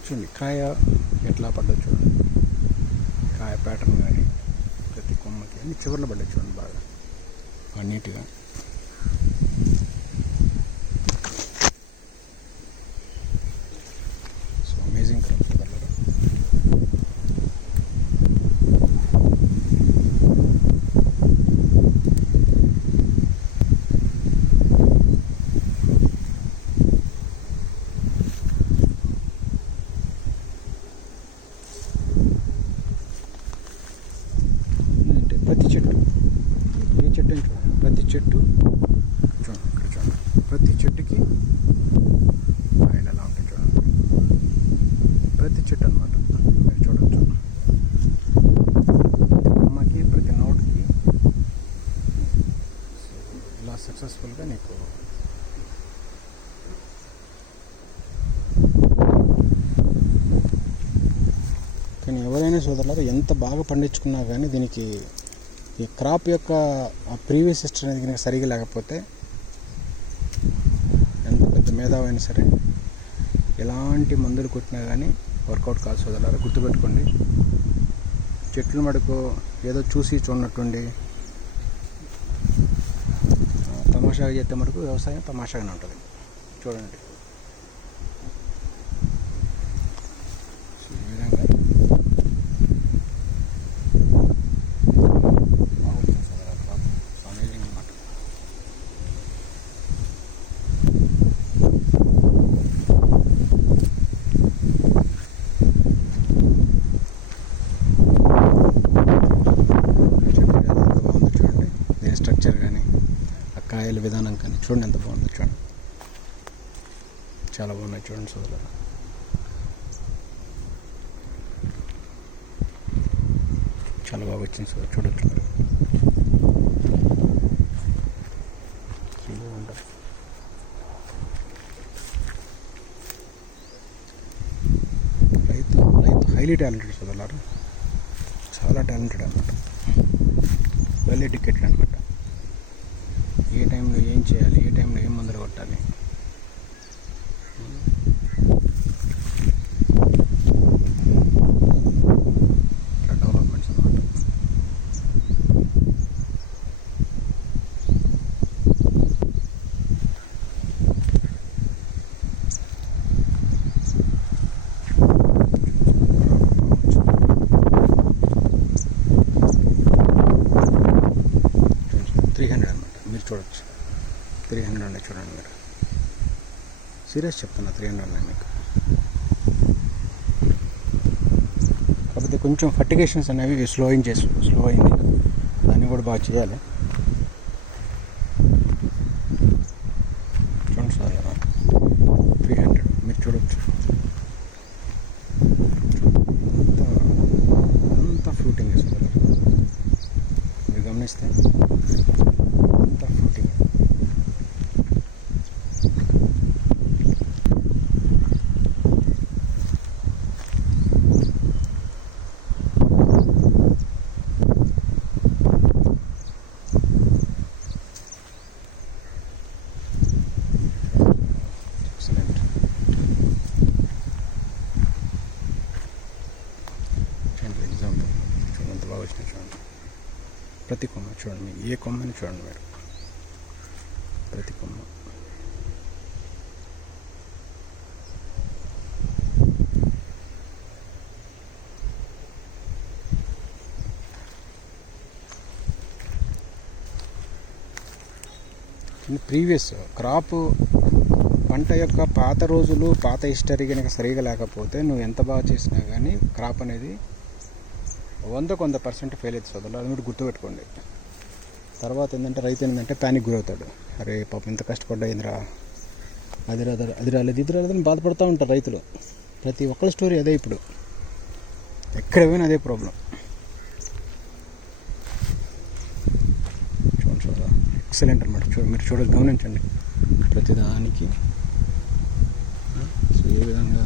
చూడండి, కాయ ఎట్లా పడ్డో చూడండి, కాయ ప్యాటర్న్ కానీ ప్రతి కొమ్మకి అన్ని చివర్లో పడ్డాయి చూడండి బాగా నీట్గా. సో అమేజింగ్ క్రాప్ సోదరులారా. ప్రతి చెట్టు ఏ చెట్టు అని చూడండి, ప్రతి చెట్టు చూడండి, ఇక్కడ చూడండి, ప్రతి చెట్టుకి కాయలు ఎలా ఉంటాయి చూడండి. ప్రతి చెట్టు అనమాట మీరు చూడవచ్చు. ప్రతి కొమ్మకి ప్రతి నోట్కి ఇలా సక్సెస్ఫుల్గా నీకు కానీ ఎవరైనా సోదరులారా ఎంత బాగా పండించుకున్నా కానీ దీనికి ఈ క్రాప్ యొక్క ప్రీవియస్ హిస్టరీ అనేది కనుక సరిగా లేకపోతే ఎంత మేధావైనా సరే ఎలాంటి మందులు కొట్టినా కానీ వర్కౌట్ కాదు సోదరులారా, గుర్తుపెట్టుకోండి. చెట్లు మటుకు ఏదో చూసి చూడనట్టుండి తమాషాగా చేస్తే మటుకు వ్యవసాయం తమాషాగానే ఉంటుంది. చూడండి ఈ విధంగా అమేజింగ్ అన్నమాట. స్ట్రక్చర్ కానీ ఆ కాయల విధానం కానీ చూడండి ఎంత బాగుందో. చూడండి చాలా బాగున్నాయి. చూడండి సోదరులారా, చాలా బాగా వచ్చింది సార్. చూడొచ్చు మీరు. రైతు హైలీ టాలెంటెడ్ సోదరులారా, చాలా టాలెంటెడ్ అన్నమాట, వెల్ ఎడ్యుకేటెడ్ అనమాట. ఏ టైంలో ఏం చేయాలి, ఏ టైంలో ఏం మందులు కొట్టాలి, ఇట్లా డెవలప్మెంట్స్ అనమాట. చూడొచ్చు 300 ఉన్నాయి. చూడండి మీరు, సీరియస్ చెప్తున్నా, 300 ఉన్నాయి మీకు. కాకపోతే కొంచెం ఫర్టిగేషన్స్ అనేవి స్లో అయింది, దాన్ని కూడా బాగా చేయాలి. చూడండి సార్, 300 మీరు చూడొచ్చు. అంతా ఫ్రూటింగ్ వేసుకోవాలి మీరు గమనిస్తే, అంతా ఫ్రూటింగ్. ఎగ్జాంపుల్ చూడండి ఎంత బాగా వచ్చినాయి. చూడండి ప్రతి కొమ్మ చూడండి, ఏ కొమ్మని చూడండి మీరు, ప్రతి కొమ్మ. ప్రీవియస్ క్రాప్ పంట యొక్క పాత రోజులు, పాత హిస్టరీ కనుక సరిగా లేకపోతే నువ్వు ఎంత బాగా చేసినా కానీ క్రాప్ అనేది 100% ఫెయిల్ అవుతుంది సోదరులు. అది మీరు గుర్తుపెట్టుకోండి. తర్వాత ఏంటంటే రైతు ఏంటంటే ప్యానిక్ గురవుతాడు. అరే పాపం ఇంత కష్టపడ్డా ఏందిరా, అది రాలేదు ఇది రాలేదని బాధపడుతూ ఉంటారు రైతులు. ప్రతి ఒక్కరి స్టోరీ అదే. ఇప్పుడు ఎక్కడ పోయినా అదే ప్రాబ్లం. చూడండి చూడ ఎక్సలెంట్ అనమాట. మీరు గమనించండి ప్రతిదానికి. సో ఏ విధంగా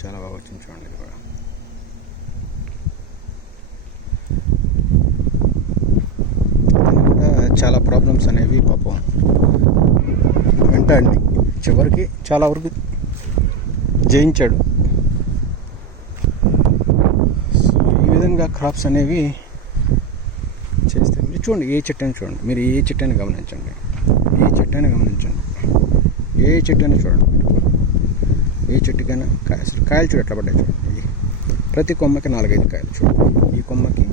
చాలా బాగా వచ్చింది. చూడండి ఇది కూడా చాలా ప్రాబ్లమ్స్ అనేవి పాపం వెంటాడి చివరికి చాలా వరకు జయించాడు. సో ఈ విధంగా క్రాప్స్ అనేవి చేస్తే మీరు చూడండి, ఏ చెట్టుని చూడండి, మీరు ఏ చెట్టుని గమనించండి, ఏ చెట్టుని చూడండి, ఏ చెట్టుకైనా కాయలు చూడు ఎట్లా పడ్డాయి. చూడండి ప్రతి కొమ్మకి 4-5 కాయలు. చూడండి ఈ కొమ్మకి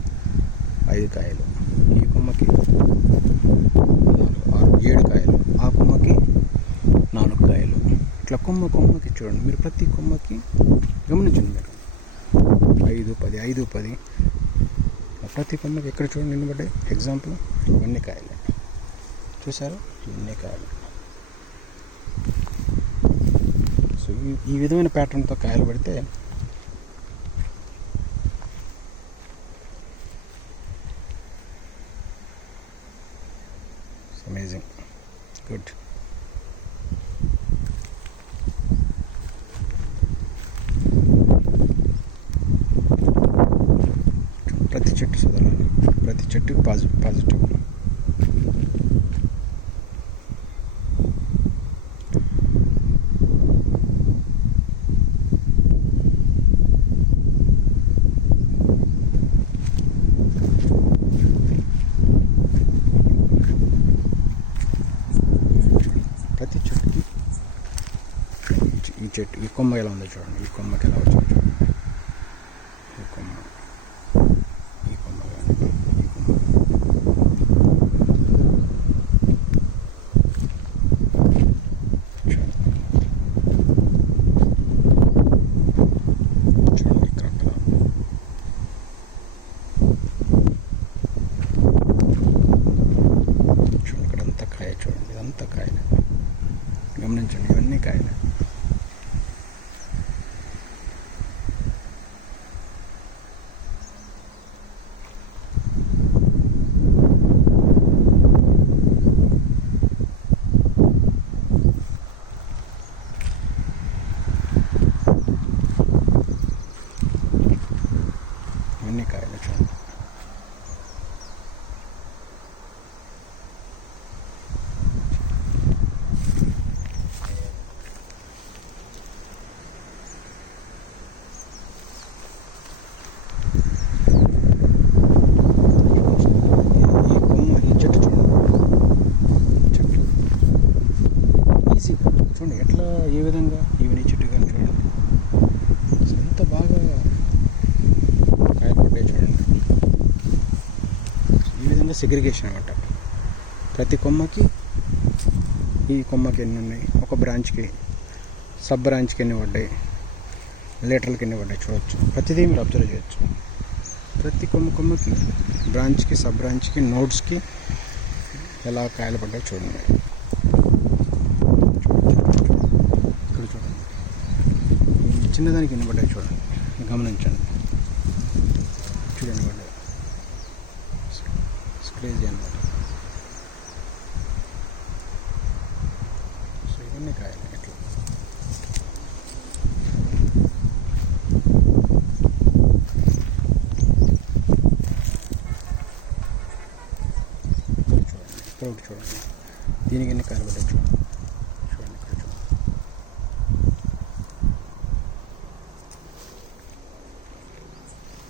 5 కాయలు, ఈ కొమ్మకి 7 కాయలు, ఆ కొమ్మకి 4 కాయలు. ఇట్లా కొమ్మకి చూడండి మీరు, ప్రతి కొమ్మకి గమనించండి మీరు, 5-10 ప్రతి కొమ్మకి ఎక్కడ చూడండి నిలబడ్డాయి. ఎగ్జాంపుల్ ఇవన్నీ కాయలు చూసారు, ఇవన్నీ కాయలు. సో ఈ విధమైన ప్యాటర్న్తో కాయలు పడితే అమేజింగ్, గుడ్. Negative positive. ప్రతి చెట్టుకి ఈ కొమ్మ ఎలా ఉందో చూడండి, ఈ కొమ్మకి ఎలా వచ్చిందో చూడండి, ఈ కొమ్మ కానీ ఈ కొమ్మ చూడండి ఇక్కడ చూడండి, ఇక్కడంతా కాయ చూడండి, ఇదంతా కాయలే, గమనించండి, ఇవన్నీ కాయలే. ఇవన్నీ కాయలే చూడండి. ఈ చెట్టు చూడండి, చెట్టు ఈజీగా చూడండి ఎట్లా, ఏ విధంగా ఈవెన్ ఈ చెట్టు కానీ చూడండి ఎంత బాగా కాయలు పడ్డాయి చూడండి. ఈ విధంగా సెగ్రిగేషన్ అనమాట. ప్రతి కొమ్మకి, ఈ కొమ్మకి ఎన్ని ఉన్నాయి, ఒక బ్రాంచ్కి సబ్ బ్రాంచ్కి ఎన్ని పడ్డాయి, లేటరల్కి ఎన్ని పడ్డాయి చూడవచ్చు. ప్రతిదీ మీరు అబ్జర్వ్ చేయొచ్చు. ప్రతి కొమ్మకి, బ్రాంచ్కి, సబ్ బ్రాంచ్కి, నోడ్స్కి ఎలా కాయలు పడ్డాయి చూడండి. ఇక్కడ చూడండి, ఈ చిన్నదానికి ఎన్ని పడ్డాయి చూడండి, గమనించండి. చూడండి పడ్డాయి, క్రేజీ అనమాట. సో ఇవన్నీ కాయలు ఇట్లా. ఇక్కడ ఒకటి చూడండి, దీనికి ఎన్ని కాయలు పడ్డాయి చూడండి. చూడండి ఇక్కడ చూడండి,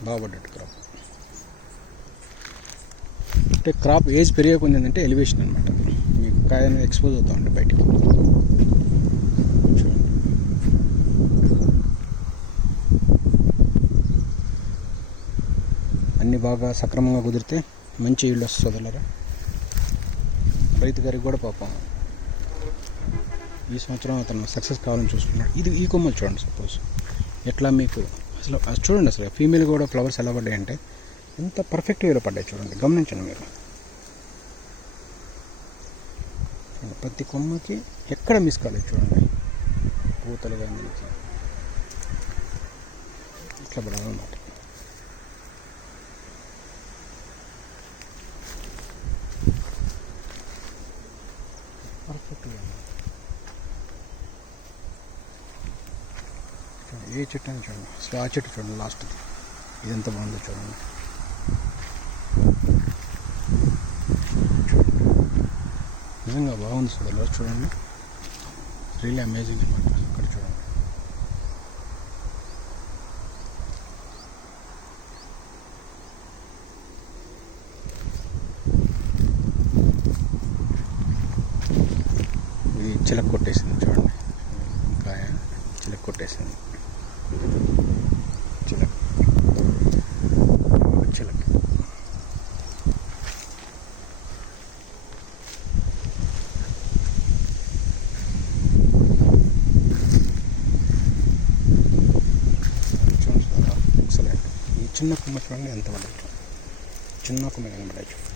బాగా పడ్డట్టు క్రాప్. అంటే క్రాప్ ఏజ్ పెరిగేకుంది ఏంటంటే ఎలివేషన్ అనమాట. మీకు కాయ అనేది ఎక్స్పోజ్ అవుతా ఉంటే బయటికి. చూడండి, అన్నీ బాగా సక్రమంగా కుదిరితే మంచి ఈల్డ్ వస్తుంది సోదరులారా. రైతు గారికి కూడా పాపం ఈ సంవత్సరం అతను సక్సెస్ కావాలని చూసుకున్నాడు. ఈ కొమ్మలు చూడండి, సపోజ్ ఎట్లా మీకు అసలు చూడండి, అసలు ఫీమేల్ కూడా ఫ్లవర్స్ ఎలా పడ్డాయంటే ఎంత పర్ఫెక్ట్ వేలో పడ్డాయి చూడండి, గమనించండి మీరు. ప్రతి కొమ్మకి ఎక్కడ మిస్ కాలేదు చూడండి, పూతలు కానీ ఇట్లా పడాలన్నమాట. పర్ఫెక్ట్గా ఏ చెట్టు అని చూడండి, అసలు ఆ చెట్టు చూడండి లాస్ట్ది, ఇది ఎంత బాగుందో చూడండి. నిజంగా బాగుంది సోదరులు, చూడండి, రియల్లీ అమేజింగ్ అనమాట. అక్కడ చూడండి, ఇది చిలక కొట్టేసింది చూడండి, కాయ చిలక కొట్టేసింది. చిలక ఎక్సలెంట్. ఈ చిన్న కొమ్మ చూడండి ఎంత పడ్డాయి, చిన్న కొమ్మ కనబడాయి చూడండి.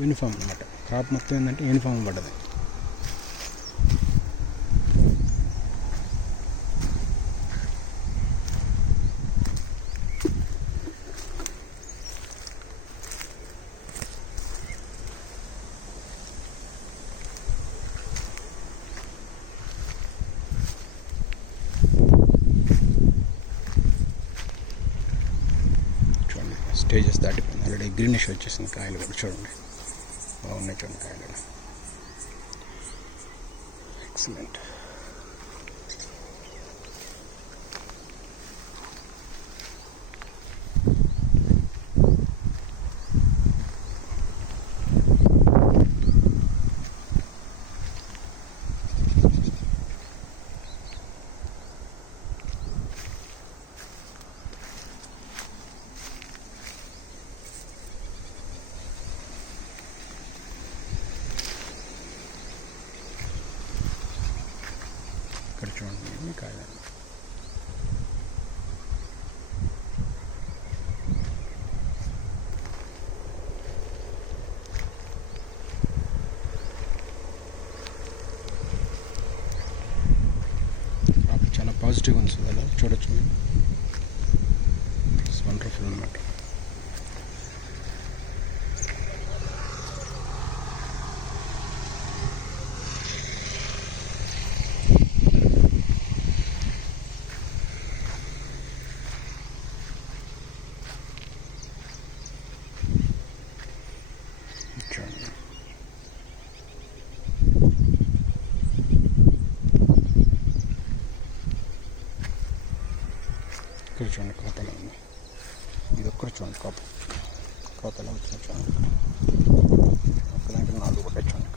యూనిఫామ్ అనమాట, క్రాప్ మొత్తం ఏంటంటే యూనిఫామ్ పడ్డది. స్టేజెస్ దాటిపోయింది ఆల్రెడీ. గ్రీనిష్ వచ్చేసింది కాయలు కూడా చూడండి, బాగున్నాయి చూడండి కాయలు. ఎక్సలెంట్. ఇక్కడ చూడండి ఎన్ని కాయలు. చాలా పాజిటివ్ ఉంది కదా, చూడొచ్చు. ఇట్స్ వండర్ఫుల్ అన్నమాట. ఇక్కడ చూడండి కోతలు ఉంది. ఇది ఒక్కటి చూడండి కోతలు అవుతుంది చూడండి. ఒకదాంట్లో 4 కూడా చూడండి.